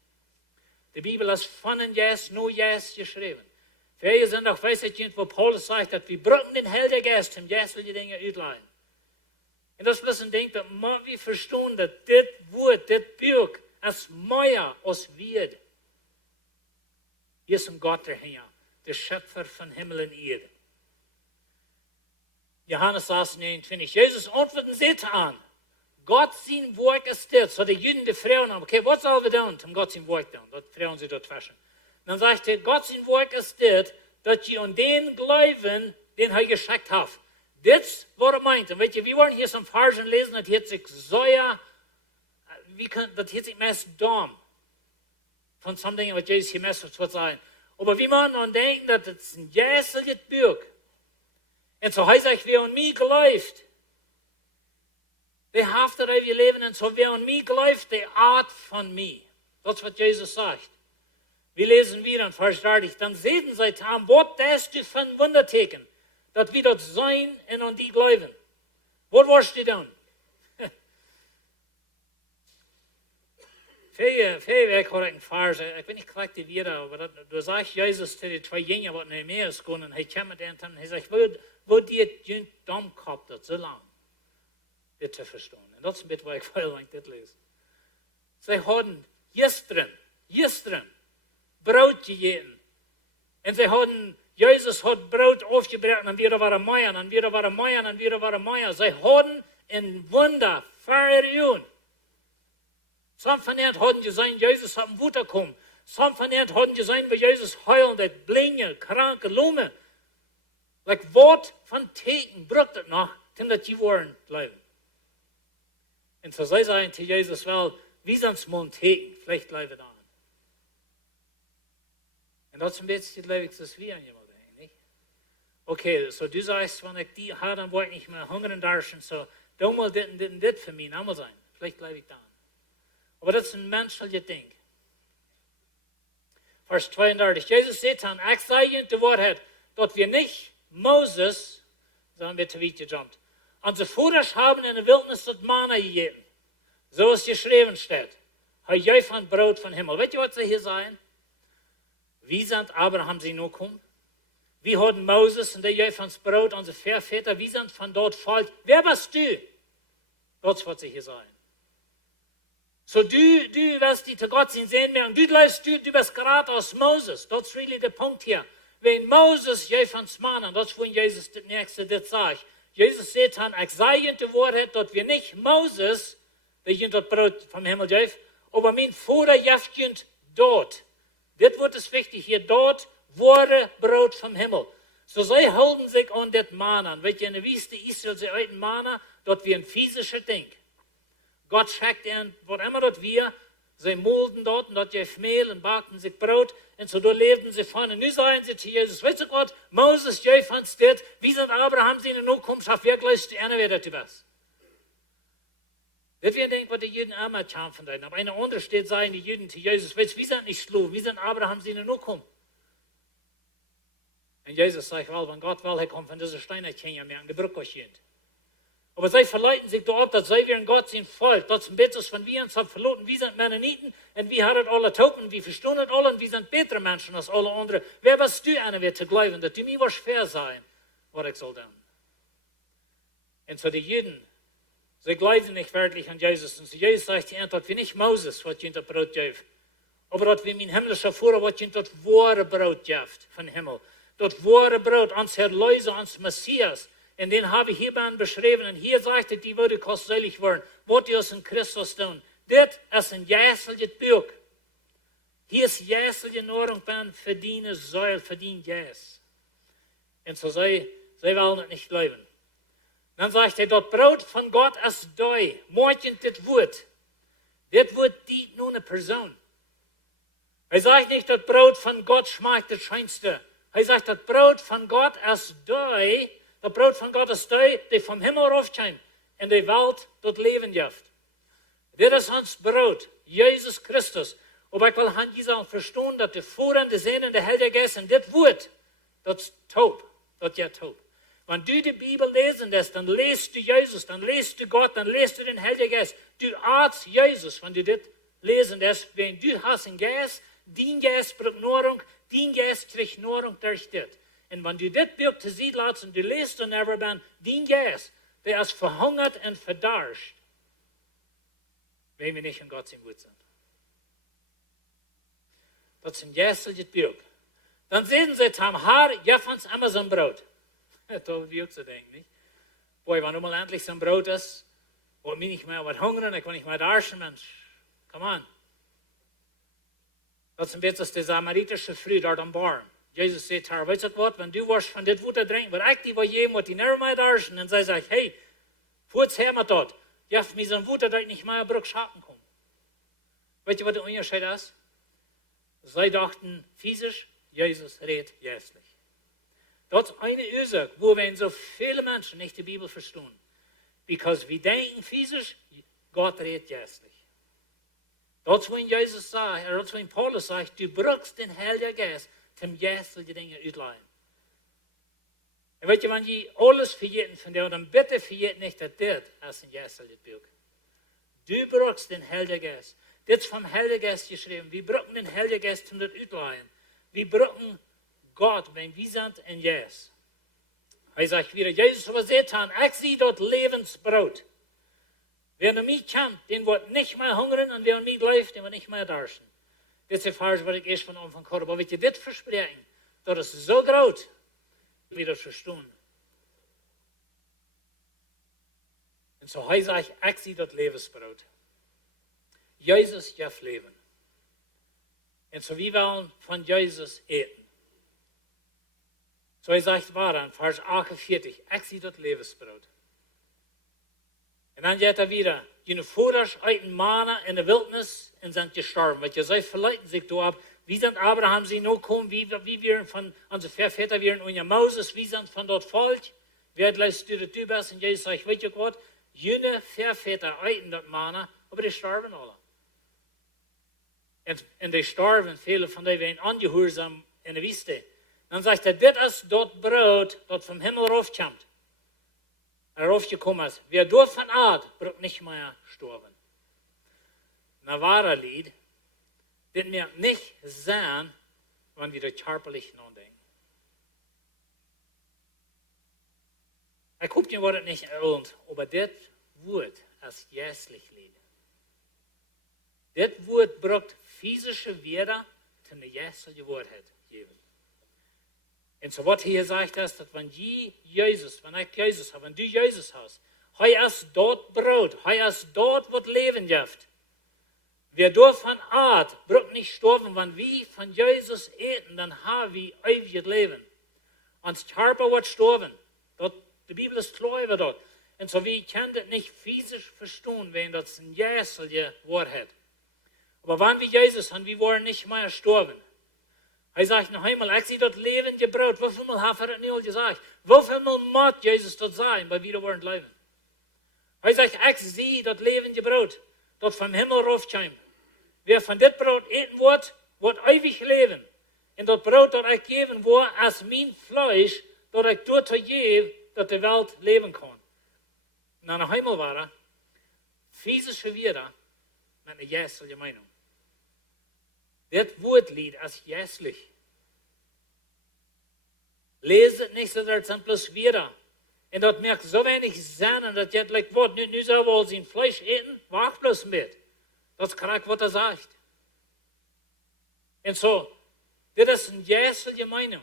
Die Bibel ist von den Jäs nur Jäs geschrieben. Viele sind auch, weiß ich, wo Paulus sagt, dass wir brauchen den Heiligen Geist, um jässliche Dinge ausleihen. Und das ist ein Ding, dass wir verstehen, dass das Wort, das Buch, ist mehr als Wieed. Hier ist ein Gott daher, der Schöpfer von Himmel und Erde. Johannes 29, Jesus antworten sie an. Gott sein Werk ist das. So die Juden, die Frauen haben, okay, was sollen wir tun, um Gott sein Werk zu tun? Das fragen sie dort waschen. Dann sagt er, Gott sein Werk ist das, dass ihr an den glauben, den er geschickt hat. Das, was meint. Und weißt du, wir wollen hier zum Versen lesen, das hat sich säuer, das hat sich meist dumm. Von so Dingen, was Jesus hier meist wird sagen. Aber wir müssen an denken, dass es ein jässliches Buch. Und so heißt es, wer an mich glaubt, der hat das ewige Leben. Und so wer an mich glaubt, der Art von mir. Das ist, was Jesus sagt. Wir lesen wieder in Vers 30. Dann sehen sie am Wort, das du von Wunderteken, dass wir dort sein und an die glauben. Was warst du dann? Viel weg hat ein Vers, ich bin nicht gleich die wieder, aber du sagst Jesus zu den zwei Jüngern, die nach Emmaus gehen, und er kommt mit denen und er sagt, wo die dumm gehabt hat, so lang, das zu verstehen. Und das ist ein bisschen, was ich vorher das lese. Sie hatten gestern Brot gegessen. Und sie hatten, Jesus hat Brot aufgebracht, und wieder war er Meier, und wieder war er Meier, und wieder war er Meier. Sie hatten ein Wunder verjährt. Some von ihnen hatten gesehen, Jesus hat ein Wunder kommen. Some von ihnen hatten gesehen, wie Jesus heilen, das Blinde, Kranke, Lume. Like Wort von Teken braucht es noch, denn dass die wollen bleiben. Und so sei sagen zu Jesus, well, wie sonst mal Teken, vielleicht bleiben da. Und das ist ein bisschen die Leben, das wir an jemanden denken, nicht? Okay, so du sagst, wenn ich die habe, dann wollte ich nicht mehr hungern darstellen, so, da mal das für mich einmal sein. Vielleicht bleibe ich da. Aber das ist ein menschliches Ding. Vers 32. Jesus sagt dann, ich sage Ihnen die Wahrheit, dass wir nicht Moses, sagen wir zu weit gejumpt, unsere Väter haben in der Wildnis das Manna gegeben. So ist geschrieben steht. Hij geeft van Brot von Himmel. Weet je wat sie hier sagen? Wie sind Abraham sie nur gekommen? Wie hatten Moses und der geeft uns Brot, unsere Väter, wie sind von dort Volk? Wer bist du? Das ist, was sie hier sagen. So du wirst die zu Gott sehen mehr und du bist gerade aus Moses. Das ist really der Punkt hier. Wenn Moses geeft uns Manna, das ist, wo Jesus das nächste das sagt. Jesus sagt dann, ich sage die Wahrheit, dass wir nicht Moses, der das Brot vom Himmel geeft, aber mein Vater jeft dort. Das wird es wichtig hier, dort wurde Brot vom Himmel. So sie halten sich an das Manna. Weet je, in der Wüste Israel, sie euten Manna, dort wie ein physischer Ding. Gott schickt ihnen, was immer dort wir, sie molden dort und dort gibt Mehl und backen sich Brot und so dort lebten sie von. Und nun sagen sie zu Jesus, weißt du Gott, Moses, gibt uns das, wie sind Abraham sie in der Zukunft, auf wer gleich die eine wieder zu was. Das wäre denk, was die Juden einmal kämpfen werden. Aber eine andere steht, sagen die Juden zu Jesus, weißt du, wir sind nicht schlau, wie sind Abraham sie in der Zukunft. Und Jesus sagt, well, wenn Gott will, er kommt von dieser Steine, kann ja mehr an Gebrück euch gehen. Aber sie verleiten sich dort, dass sie wie ein Gott sind Volk. Das sind Betes von wir uns haben verloren. Wir sind Mennoniten und wir haben alle Taupen, wir verstehen es alle und wir sind bessere Menschen als alle anderen. Wer bist du, einer wird zu glauben, dass du mir was schwer sein, was ich soll tun. Und so die Juden, sie glauben nicht wirklich an Jesus. Und so Jesus sagt die Antwort, wie nicht Moses, was ihnen das Brot gibt. Aber dort wie mein himmlischer Führer, was ihnen das wahre Brot gibt von Himmel. Das wahre Brot, ans Herr Läuse, ans Messias. Und den habe ich hierbei beschrieben. Und hier sagt er, die würde kostelig werden. Was die aus in Christus tun. Das ist ein jäseliges Buch. Hier ist jäselige Nahrung verdienen soll, verdient jäs. Und so sie wollen es nicht glauben. Dann sagt er, das Brot von Gott ist da. Morgen das Wort. Das Wort dient nur eine Person. Er sagt nicht, das Brot von Gott schmeckt das Schönste. Er sagt, das Brot von Gott ist da. Das Brot von Gott ist da, der vom Himmel raufkommt und die Welt dort Leben gibt. Das ist uns Brot, Jesus Christus. Aber ich will an dieser verstehen, dass der Vater, der Sohn und der Heilige Geist und das Wort, das ist taub, das ist ja taub. Wenn du die Bibel lesen lässt, dann lest du Jesus, dann lest du Gott, dann lest du den Heiligen Geist. Du arzt Jesus, wenn du das lesen lässt, wenn du hast einen Geist, dein Geist braucht Nahrung, dein Geist kriegt Nahrung durch das. Und wenn du das Buch zu sehen lässt und du liest und never bist, dein Geist, der ist verhungert und verdarscht, wenn wir nicht in Gott sind. Das ist ein jäseliges Buch. Dann sehen sie am Haar, ja, von Amazon Brot. Da wie auch zu denken, nicht? Boah, wenn mal endlich so ein Brot ist, wo mich nicht mehr was hungern, ich kann nicht mehr darschen, Mensch. Come on. Das ist ein bisschen die samaritische Früh dort am Baum. Jesus sagt, weißt du was, wenn du was von dem Wasser trinken, weil ich die war jedem, was die nicht mehr darschen, dann sei ich, hey, fuhrt's her mit dort. Ja, für mich so ein Wasser, dass ich nicht mehr in Brück schaffen komme. Weißt du, was der Unterschied ist? Sie dachten physisch, Jesus redet jäslich. Das ist eine Ursache, wo wir so viele Menschen nicht die Bibel verstehen. Because wir denken physisch, Gott redet jäslich. Das ist, wenn Jesus sagt, das ist, wenn Paulus sagt, du brauchst den Heiligen Geist, zum jäsliche Dinge ausleihen. Und weißt du, wenn die alles verjeten von dir, dann bitte verjeten nicht, dass das ist ein jäsliches Buch. Du brauchst den Heiligen Geist. Das ist vom Heiligen Geist geschrieben. Wir brauchen den Heiligen Geist zum das ausleihen. Wir brauchen Gott, wenn wir sind in Jesus. Er sagt wieder, Jesus was getan, ich sehe dort Lebensbrot. Wer noch mich kennt, den wird nicht mehr hungern und wer nicht läuft, den wird nicht mehr darschen. Das ist die Frage, was ich erst von Anfang an habe. Aber wenn ich das versprechen, das ist so groß, wie das verstehen. Und so sagt ich sehe dort Lebensbrot. Jesus gibt Leben. Und so wir wollen von Jesus eten. So sagt in Vers 48, ich sehe dort Lebensbrot. Und dann geht er wieder, die Vaters eiten Manna in der Wildnis und sind gestorben. Weil sie verleiten sich da ab, wie sind Abraham sie noch kommen, wie wir von unseren Vätern wir und Moses, wie sind von dort Volk, wer lässt du das bist? Und Jesus sagt, weißt du Gott, jene Väter eiten dort Manna, aber die sterben alle. Und die sterben, viele von denen werden angehorsam in der Wüste. Dann sagt er, das ist dort Brot, das vom Himmel raufkommt. Raufgekommen ist. Wer durch von Art, braucht nicht mehr sterben. Na wahrer Lied, das mir nicht sein, wenn wir das körperlich nachdenken. Ich gucke dir, was das nicht erlaubt, aber das Wort ist jäslich Lied. Das Wort braucht physische Werte, die eine jäsliche Wahrheit geben. Und so was hier sagt, ist, dass wenn ich Jesus habe, wenn du Jesus hast, er ist dort Brot, er ist dort, was Leben gibt. wer davon Art, braucht nicht sterben, wenn wir von Jesus eten, dann haben wir ewiges Leben. Ans Körper wird sterben. Die Bibel ist klar über dort. Und so wir können das nicht physisch verstehen, wenn das ein jährliche Wort hat. Aber wenn wir Jesus haben, wir wollen nicht mehr sterben. Er sagt noch einmal, ich sehe das lebende Brot. Wie viel Mal hat er das nicht gesagt? Wie viel Mal muss Jesus das sein, weil wir wollen leben? Er sagt, ich sehe das lebende Brot, das vom Himmel raufkommt. Wer von dem Brot eten wird ewig leben. Und das Brot, das ich geben will, als mein Fleisch, das ich dort gebe, dass die Welt leben kann. Und dann noch einmal war er, physische wieder mit einer jässlichen Meinung. Das Wortlied ist jässlich. Leset nicht, so das sind bloß wieder. Und das merkt so wenig Sinn, und das jetzt like, Wort, nicht so wohl sein Fleisch eten, wach bloß mit. Das ist korrekt, was er sagt. Und so, das ist eine jässliche Meinung.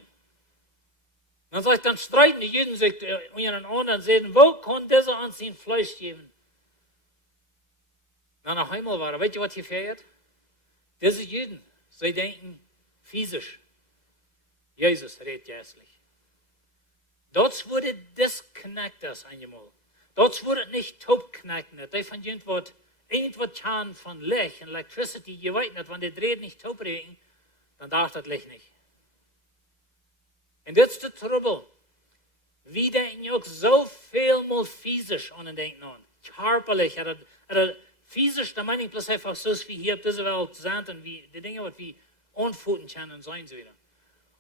Dann sagt, dann streiten die Juden sich untereinander und sagen, wo kann dieser uns sein Fleisch geben? Na, noch einmal war er, weißt du, was hier fährt? Diese Juden, sie denken physisch. Jesus redet jässlich. Dort wurde disconnected einmal. Dort wurde nicht taubknacken. Die von irgendwas kann von Licht und Electricity, je weiß nicht, wenn die dreht nicht taub reden, dann darf das Licht nicht. Und das ist der Trouble. Wir denken auch so viel mal physisch an den Denken an. Körperlich, physisch, da meine ich bloß einfach so wie hier auf dieser Welt sind und wie die Dinge, die wir anfühlen können und sein so wieder.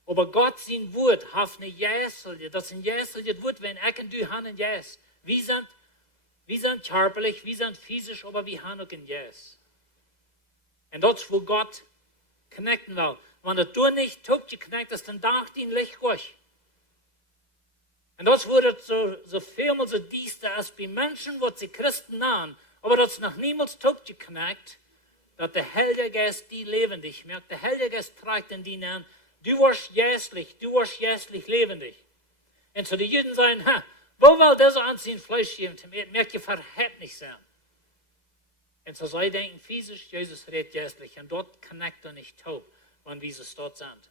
Aber Gott sein Wort hat eine Jäsel, das ist ein jäseliges Wort, wenn ich und du haben ein Jäs. Wir sind körperlich, wir sind physisch, aber wir haben auch ein Jäs. Und das ist, wo Gott connecten will. Wenn er du nicht top geknackt ist, dann darf die Licht durch. Und das wurde so vielmal so düster als bei Menschen, die sie Christen nahen, aber das noch niemals top geknackt, dass der Heilige Geist die lebendig merkt. Der Heilige Geist trägt in die an, du wirst jässlich lebendig. Und so die Juden sagen, wo will dieser anziehen Fleisch geben? Merkt ihr, verhält nicht sein. Und so sie denken physisch, Jesus redet jässlich, und dort connectet er nicht taub, wenn wir es dort sind.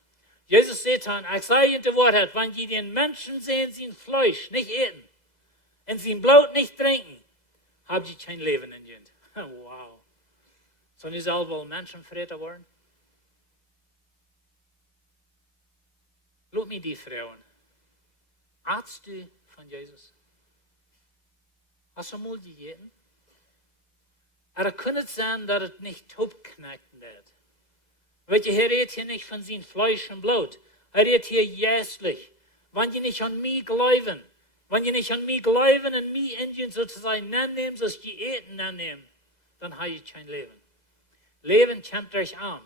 Jesus sagt dann, ich sage ihr die Wahrheit, wenn ihr den Menschen sehen, sein Fleisch nicht eten und sein Blut nicht trinken, habt ihr kein Leben in ihnen. Wow. Sollen ihr selber Menschenfreter werden? Look mir die Frauen. Hast du von Jesus? Hast du mal die jeden? Aber kann es sein, dass es nicht taubknacken wird? Weil er redet hier nicht von seinem Fleisch und Blut. Er redet hier jässlich. Wenn ihr nicht an mich glauben, wenn ihr nicht an mich glauben und mich Indien sozusagen annehmen, so dass die Eten annehmen, dann habt ihr kein Leben. Leben kommt euch an.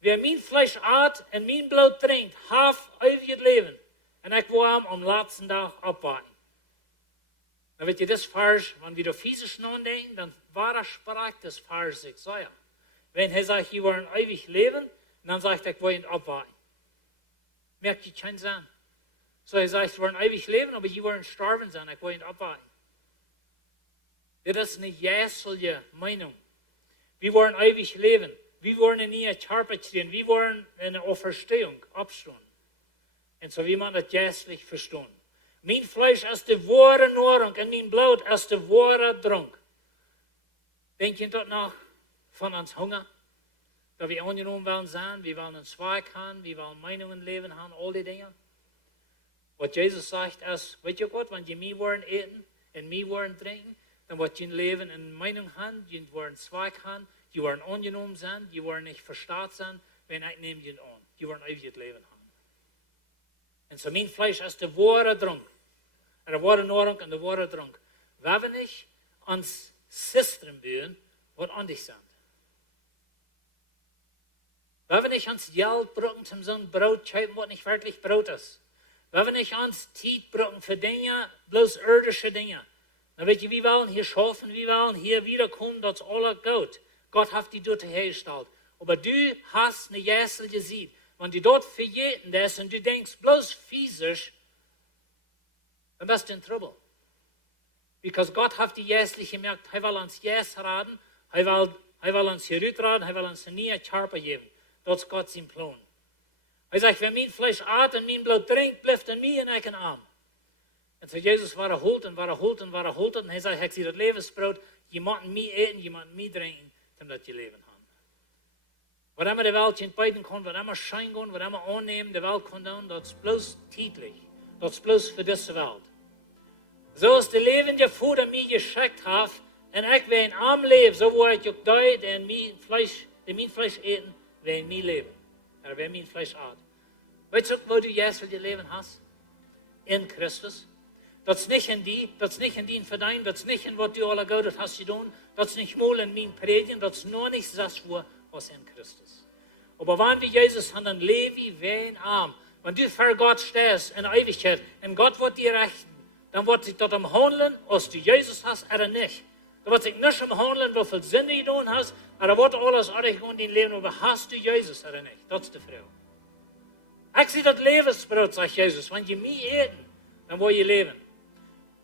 Wer mein Fleisch hat und mein Blut trinkt, hat ewiges Leben. Und ich will am letzten Tag abwarten. Dann wird ihr das falsch, wenn wir da physisch nachdenken, dann war das Sprach des falsch sich sagen. Wenn er sagt, ihr wollt ewig leben, dann sagt er, ich will ihn abwarten. Merkt ihr keinen Sinn. So er sagt, wir wollen ewig leben, aber ihr wollt sterben sein, ich will ihn abwarten. Das ist eine jässliche Meinung. Wir wollen ewig leben. Wir wollen in ihr Körper stehen. Wir wollen eine Auferstehung abstehen. Und so wie man das jässlich verstehen. Mein Fleisch ist die wahre Nahrung und mein Blut ist der wahre Trunk. Denkt ihr dort noch von uns Hunger? Da wir angenommen wollen sein, wir wollen einen Zweig haben, wir wollen Meinungen leben haben, all die Dinge. Was Jesus sagt ist, weißt du Gott, wenn die mich wollen eten und mich wollen trinken, dann wird ihr Leben eine Meinung haben, die wollen Zweig haben, die wollen angenommen sein, die wollen nicht verstaat sein, wenn ich nehme die an. Die wollen ewiges Leben haben. Und so mein Fleisch ist der wahre Trunk. Der wahre Nahrung und der wahre Trunk. Wenn wir nicht ans System bilden, was anders sind. Wenn wir nicht ans Geld brauchen, zum so ein Brot kaufen, was nicht wirklich Brot ist. Wenn wir nicht ans Zeit brauchen für Dinge, bloß irdische Dinge. Dann weet je, wir wollen hier schaffen, wir wollen hier wiederkommen, das ist alles gut. Gott hat die dort hergestellt. Aber du hast eine jässliche Sied. Wenn du dort verjeten bist und du denkst bloß physisch, dann bist du in Trouble. Because Gott hat die jässliche gemerkt, er will ans Jäs raten, er Hij wil ons hieruitraden, hij wil ons een nieuwe Körper geben. Dat is Gott zijn plan. Hij zegt, wer mijn Fleisch aat en mijn bloed drinkt, blijft in mij en ik in arm. En zo Jezus waar er holt en waar er holt en waar er holt. En hij zegt, ik zie dat levensbrood, je moet mij eten, je moet mij drinken, omdat je leven hebt. Wat immer de Welt in beiden kann, was immer schein gehen, was immer annehmen, die Welt kann doen, dat is bloß tijdlich. Dat is bloß für diese Welt. So ist der levende Vater mich geschickt hat, und ich will in arm leben, so wo ich auch deut, und mein Fleisch eten, will in mir leben. Er will mein Fleisch eten. Weißt du, wo du jetzt für dein Leben hast? In Christus. Das ist nicht in die, das ist nicht in dein Verdienst, das ist nicht in was du alle Gott hast getan, das ist nicht mal in mein Predigen, das ist nur nicht das, was in Christus. Aber wenn wir Jesus haben, dann leben wir wie ein Arm. Wenn du vor Gott stehst in Ewigkeit und Gott wird dir rechten, dann wird sich dort am Handeln, als du Jesus hast oder nicht. Da wird sich nicht am Handeln, wie viel Sinn du tun hast, aber wird alles ordentlich in dein Leben, aber hast du Jesus oder nicht? Das ist die Frage. Ich sehe das Lebensbrot, sagt Jesus, wenn ihr mich eten, dann wollt ihr leben.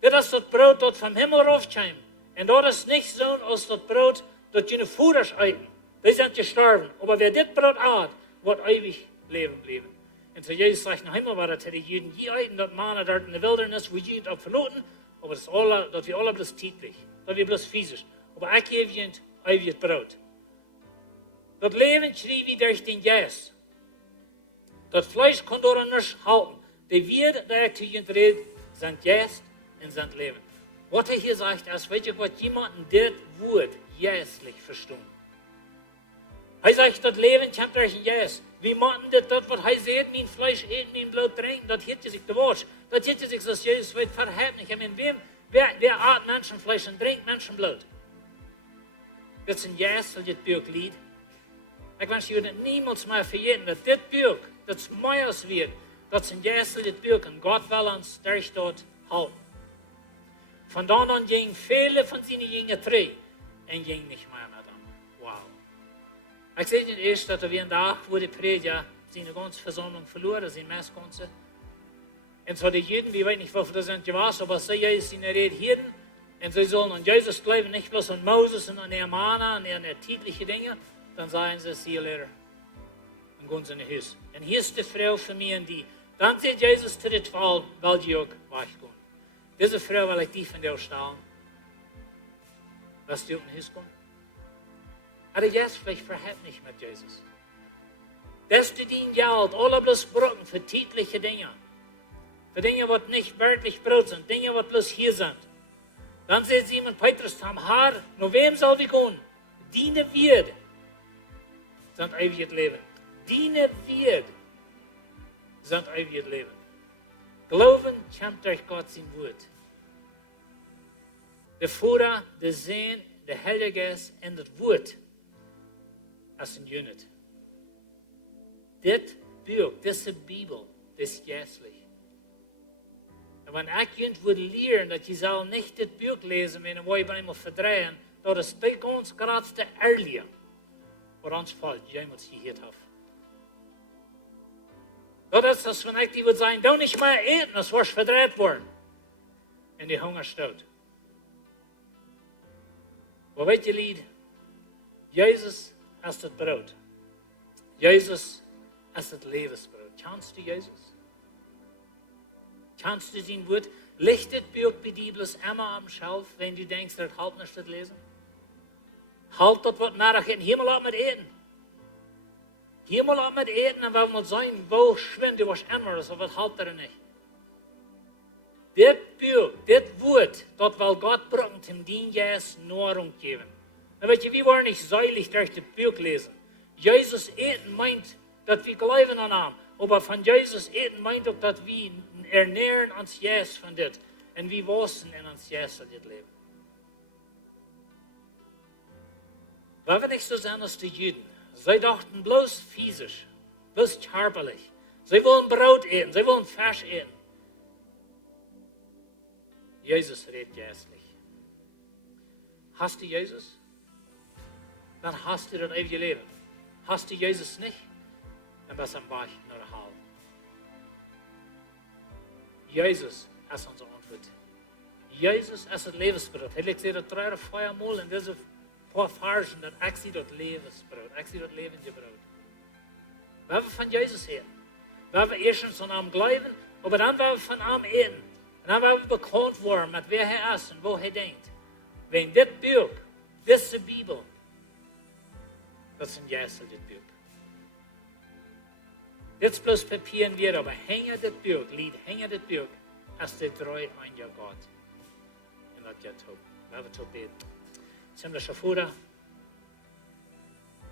Das ist das Brot, das vom Himmel raufkommt. Und das ist nicht so, als das Brot, das deine Führer eten. Die sind gestorben. Aber wer das Brot hat, wird ewig leben bleiben. Und so Jesus sagt, noch immer war das die Juden, die eten das Manna dort in der Wildnis, wo die Juden verloren, aber das wir alle bloß täglich, das wir bloß physisch. Aber ich gebe ihnen ewig Brot. Das Leben schrieb ich durch den Geist. Das Fleisch kann dort nicht halten. Die Werte, die ich zu ihnen rede, sind Geist und sind Leben. Was er hier sagt, ist, weißt du, was jemanden das Wort geistlich verstehen. Er sagt, das Leben kommt durch den Geist. Wie machen das, was er sagt, mein Fleisch eten, mein Blut trinken, das hätte sich der Wort. Das hätte sich, dass Jesus wird verhält. Ich meine, wer atmet Menschenfleisch und trinkt Menschenblut? Das ist ein geistliches Bürglied. Ich wünsche dir niemals mehr vergessen, dass das Bürg, das meins wird, das ist ein geistliches Bürg und Gott will uns durch dort halten. Von dann an gingen viele von seinen Jüngern drei und gingen nicht mehr mit ihm. Wow. Ich sehe nicht erst, dass wir einen Tag, wo die Prediger seine ganze Versammlung verloren, seine Messganze. Und so die Juden, wir wissen nicht, wofür das sind gewesen, aber sie Jesus seine Rede hielten. Und sie sollen an Jesus bleiben, nicht bloß an Moses und an Nehemana und an tägliche Dinge. Dann sagen sie, sie Lehrer. Und gehen sie in die Haus. Und hier ist die Frau für mich und die. Dann sagt Jesus zu den 12, weil die auch weggehen. Diese Frau will ich die von dir stellen. Lass die auch in Haus gehen. Aber jetzt vielleicht verhält nicht mit Jesus. Dass du dein Geld alle bloß brauchen für tägliche Dinge. Für Dinge, die nicht wirklich Brot sind. Dinge, die bloß hier sind. Dann sagt Simon Petrus am Haar, nur wem soll wir gehen? Diene wird. Sind ewiges Leben. Diene wird. Sind ewiges Leben. Glauben kommt durch Gott sein Wort. Der Vater, der Sohn, der Heilige Geist und das Wort als ein Unit. Das Buch, diese Bibel, das ist geistlich. Und wenn ich jemand würde lernen, dass ich soll nicht das Buch lesen, wenn ich einmal verdrehen, das ist die ganz größte Ehrliche, was uns fällt, jemals gehört habe. Das ist das, wenn ich die würde sagen, du nicht mehr eten, das wirst verdreht worden. Und die Hunger steht. Aber weißt ihr, Lied? Jesus ist das Brot. Jesus ist das Lebensbrot. Kannst du Jesus? Kannst du sein Wort? Licht das Buch bei dir bloß immer am Schelf, wenn du denkst, das halt nicht das lesen? Halt das was nach in Himmel ab mit eten. Himmel ab mit eten und wenn wir sein, wo schwimmt du was immer, so was halt er nicht. Das Buch, das Wort, das will Gott brauchen, um den Geist Nahrung geben. Und weißt du, wir wollen nicht säulig durch das Buch lesen. Jesus eten meint, dass wir glauben an ihn. Aber von Jesus eten meint auch, dass wir ernähren uns jetzt von das. Und wir wachsen in uns jetzt in das Leben. Weil wir nicht so sind als die Juden. Sie dachten bloß physisch, bloß körperlich. Sie wollen Brot eten, sie wollen Fisch eten. Jesus redet geistlich. Hast du Jesus? Dann hast du das ewige Leben. Hast du Jesus nicht? Dann bist du am Weg nach der Hölle. Jesus ist unsere Antwort. Jesus ist das Lebensbrot. Er legt sich das 3 oder 4 Mal in diese paar Versen, dat ik zie dat levensbrood, ik zie dat levende brood. We hebben van Jezus hier. We hebben eerst van hem geloven, maar dan werden we van hem eten. En dan werden we bekend worden met wie hij is en wat hij denkt. Wegen dit boek, deze Bibel, dat is een juiste dit boek. Dit is plus papier en weer, maar hängen dit boek, hängen dit boek, als dit draait aan je Gott. En dat je toe. We hebben toe beten. Ziemliche Vater,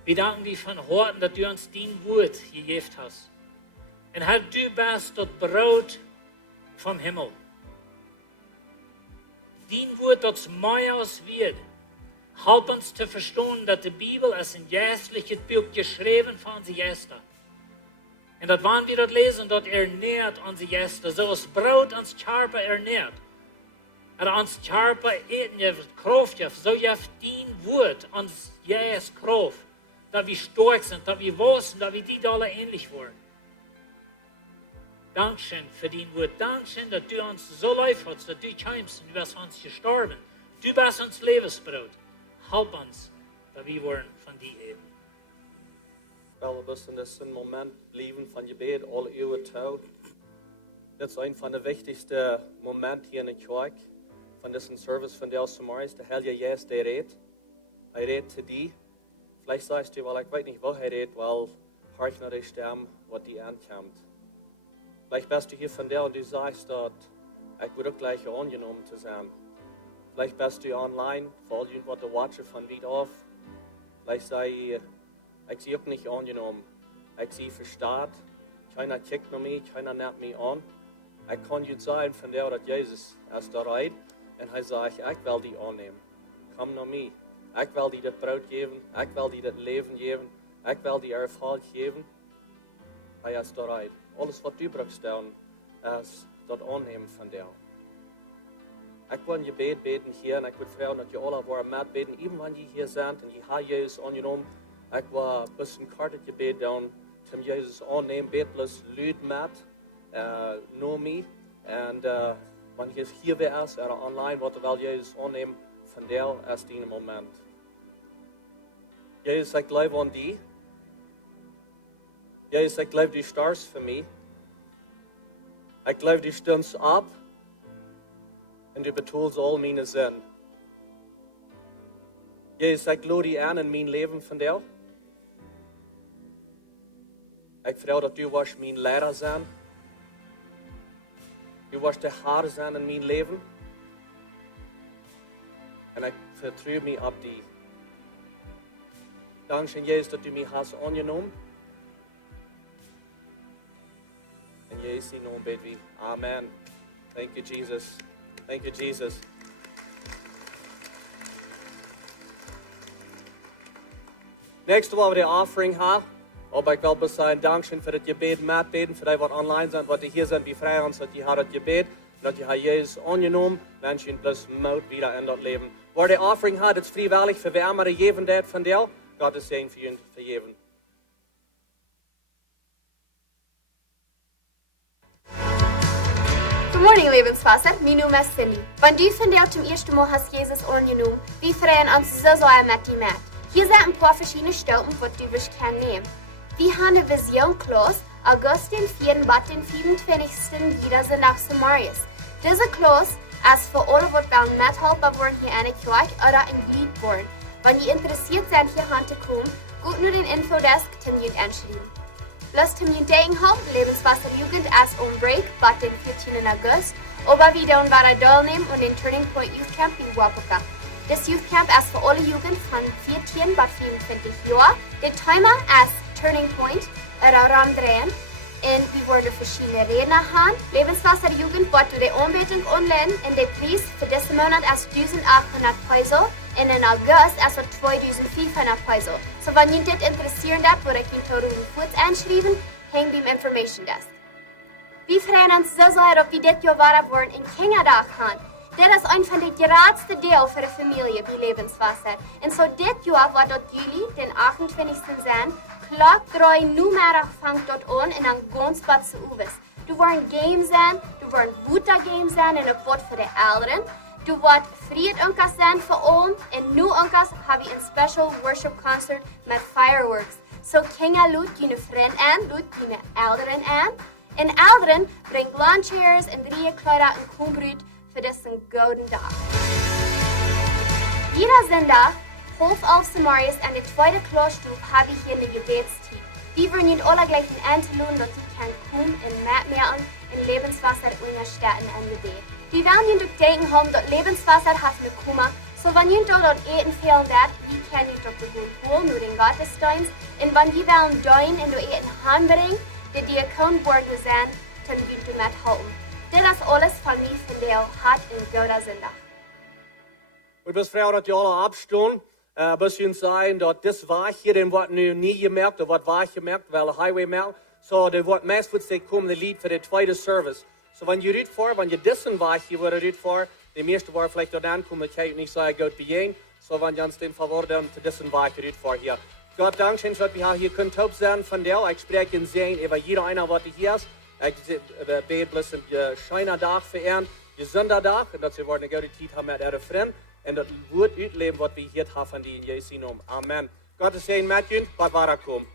wir danken dir von Herzen, dass du uns dein Wort gegeben hast. Und Herr, du bist das Brot vom Himmel. Dein Wort, das mehr als Wieed. Help uns zu verstehen, dass die Bibel ist ein geistliches Buch geschrieben von unseren Gästen. Und dass wenn wir das lesen, das ernährt unsere Gäste, so das Brot uns Körper ernährt. Und uns Körper eten, Kraft, so gibt dein Wort uns jähes Kraft. Dass wir stark sind, dass wir wissen, dass wir die alle ähnlich werden. Dankeschön für dein Wort. Dankeschön, dass du uns so lieb hast, dass du kommst und du bist für uns gestorben. Du bist uns Lebensbrot. Help uns, dass wir werden von dir eben. Wel, we best in dit moment blijven van gebed, alle eeuwen toe. Dit is een van de wichtigste momenten hier in de kerk. Van deze service van de Samaris. De Heilige Geest, der redt. Hij redt te die. Vielleicht sagst du, weil ich weiß nicht, wo er redet, weil ich nach der Stimme, was die ankommt. Vielleicht bist du hier von der und du sagst, dass ich würde gleich angenommen zu sein. Vielleicht bist du online, weil du was du watchen von Wieed auf. Vielleicht sag ich sehe auch nicht angenommen. Ich sehe versteht. Keiner kickt nach mir, keiner nimmt mich an. Ich kann jetzt sagen von der, dass Jesus ist da rein und er sagt, ich will die annehmen. Komm nach mir. Ich will dir das Brot geben, ich will dir das Leben geben, ich will dir Erfolg geben. Er ist bereit. Alles, was du brauchst, ist das Annehmen von dir. Ich will ein Gebet beten hier und ich würde fragen, dass ihr alle wollen mitbeten, eben wenn ihr hier seid und ihr habt Jesus angenommen. Ich will ein bisschen kartes Gebet dann zum Jesus annehmen, beten bloß Leute mit, nur mich. Und wenn ihr hier ist oder online, was will Jesus annehmen, von der ist in Moment. Jesus, ich glaube an dich. Jesus, ich glaube, du starrst für mich. Ich glaube, du stehst ab und du betonst all meine Sünden. Jesus, ich lade dich an in mein Leben von dir. Ich frage, dass du mein Lehrer sein. Du wirst der Herr sein in mein Leben. Und ich vertraue mich auf dich. Dankeschön, Jesus, dass du mich hast angenommen. In Jesu Namen beten wir. Amen. Thank you, Jesus. Thank you, Jesus. Nächste Woche die Offering haben. Aber ich will bis sagen, Dankeschön für das Gebet, mitbeten, für die, die online sind, die hier sind, wir freuen uns, dass die das Gebet, dass die Jesus angenommen, Menschen plus Mut wieder in das Leben. Wer die Offering hat, ist freiwillig, für wer immer geben wird von dir, Gottes Segen für ihn vergeben. Good morning, Lebenswasser. Mein Name ist Cindy. Wenn du von dir zum ersten Mal hast Jesus angenommen, wir freuen uns so sehr mit dir mit. Hier sind ein paar verschiedene Stellen, die du nehmen kannst. Wir haben eine Vision Klaus, August den 4. bis den 25. wieder sind nach Samaris. Diese Klaus ist für alle, die mithelfen wollen hier in der Kirche oder in Wieed wollen. Wenn ihr interessiert seid, hier hinzukommen, gut nur den Infodesk zum Jugend anschreiben. Bloß zum Jugendeinhalt, Lebenswasser Jugend ist on Break, bis den 14. August, aber wir dann weiter teilnehmen und den Turning Point Youth Camp in Wapaka. Das Youth Camp ist für alle Jugend von 14 bis 24 Jahren. Der Timer ist Turning Point, Raum drehen. Und wir werden verschiedene Redner haben. Lebenswasser Jugend wird die Anbetung online. Und der Preis für diesen Monat ist 1.800 Peso. Und in August ist es 2.500 Peso. So wenn ihr das interessiert habt, würde ich Ihnen kurz einschreiben, hängt beim Information Desk. Wir freuen uns so sehr, dass wir dieses Jahr weiter wollen in Kindertag haben. Das ist ein von den geradsten Teilen für die Familie bei Lebenswasser. Und so dieses Jahr wird dort Juli, den 28. sein, Klock 3 Nummer fängt dort an und dann ganz bald zu Uwes. Du wirst Games sein, du wirst gute Games sein und auch was für die Eltern. Du wirst friet onkas zijn voor ons. En nu onkas hebben we een special worship concert met fireworks. So kinga loot je vriend aan, loot je ouderen aan. En ouderen brengt lawn chairs en 3 kleider en koenbrood voor deze gouden dag. Jeder zondag, 11 Marius en de tweede kloosterhoek hebben we hier een gebedstijd. Die worden niet alle gleich aan te doen, dat die kan komen en metmeren in Lebenswasser unterstützen en gebed. Die werden je ook denken haben, dat Lebenswasser heeft een kummer. So wenn ihr dort eten fehlen dat, wie kann ich doch bewohnen holen, nur den Gottesdienst. Und wenn die wollen dein und du eten heimbringen, die Diakon borgen sein, dann wird du mithalten. Das ist alles von mir von der hat in Gottes Sonntag. Und bis Frau, dass die alle abstehen, bisschen sein, dass das war hier, den wird nie gemerkt, das wird war gemerkt, weil der Highway merkt. So, der wird meistens kommen, der Lied für den zweiten Service. So, wenn ihr vor, wenn ihr diesen war hier, wurde ihr vor, die meeste war vielleicht dort ankommen, ich kann nicht sagen, Gott begehen. So, wenn ihr uns den verworden, zu diesen war ich vor hier. Gott dank schön, dass wir hier können taub sein von dir. Ich spreche in sehen über jeder einer, was hier ist. Ich bete bloß ein schöner Tag für ihn, gesunder Tag, und dass wir eine gute Zeit haben mit ihren Freunden. Und das wird ausleben, was wir hier haben, in Jesu Namen. Amen. Gott ist ein mit Ihnen, Gott war kommen.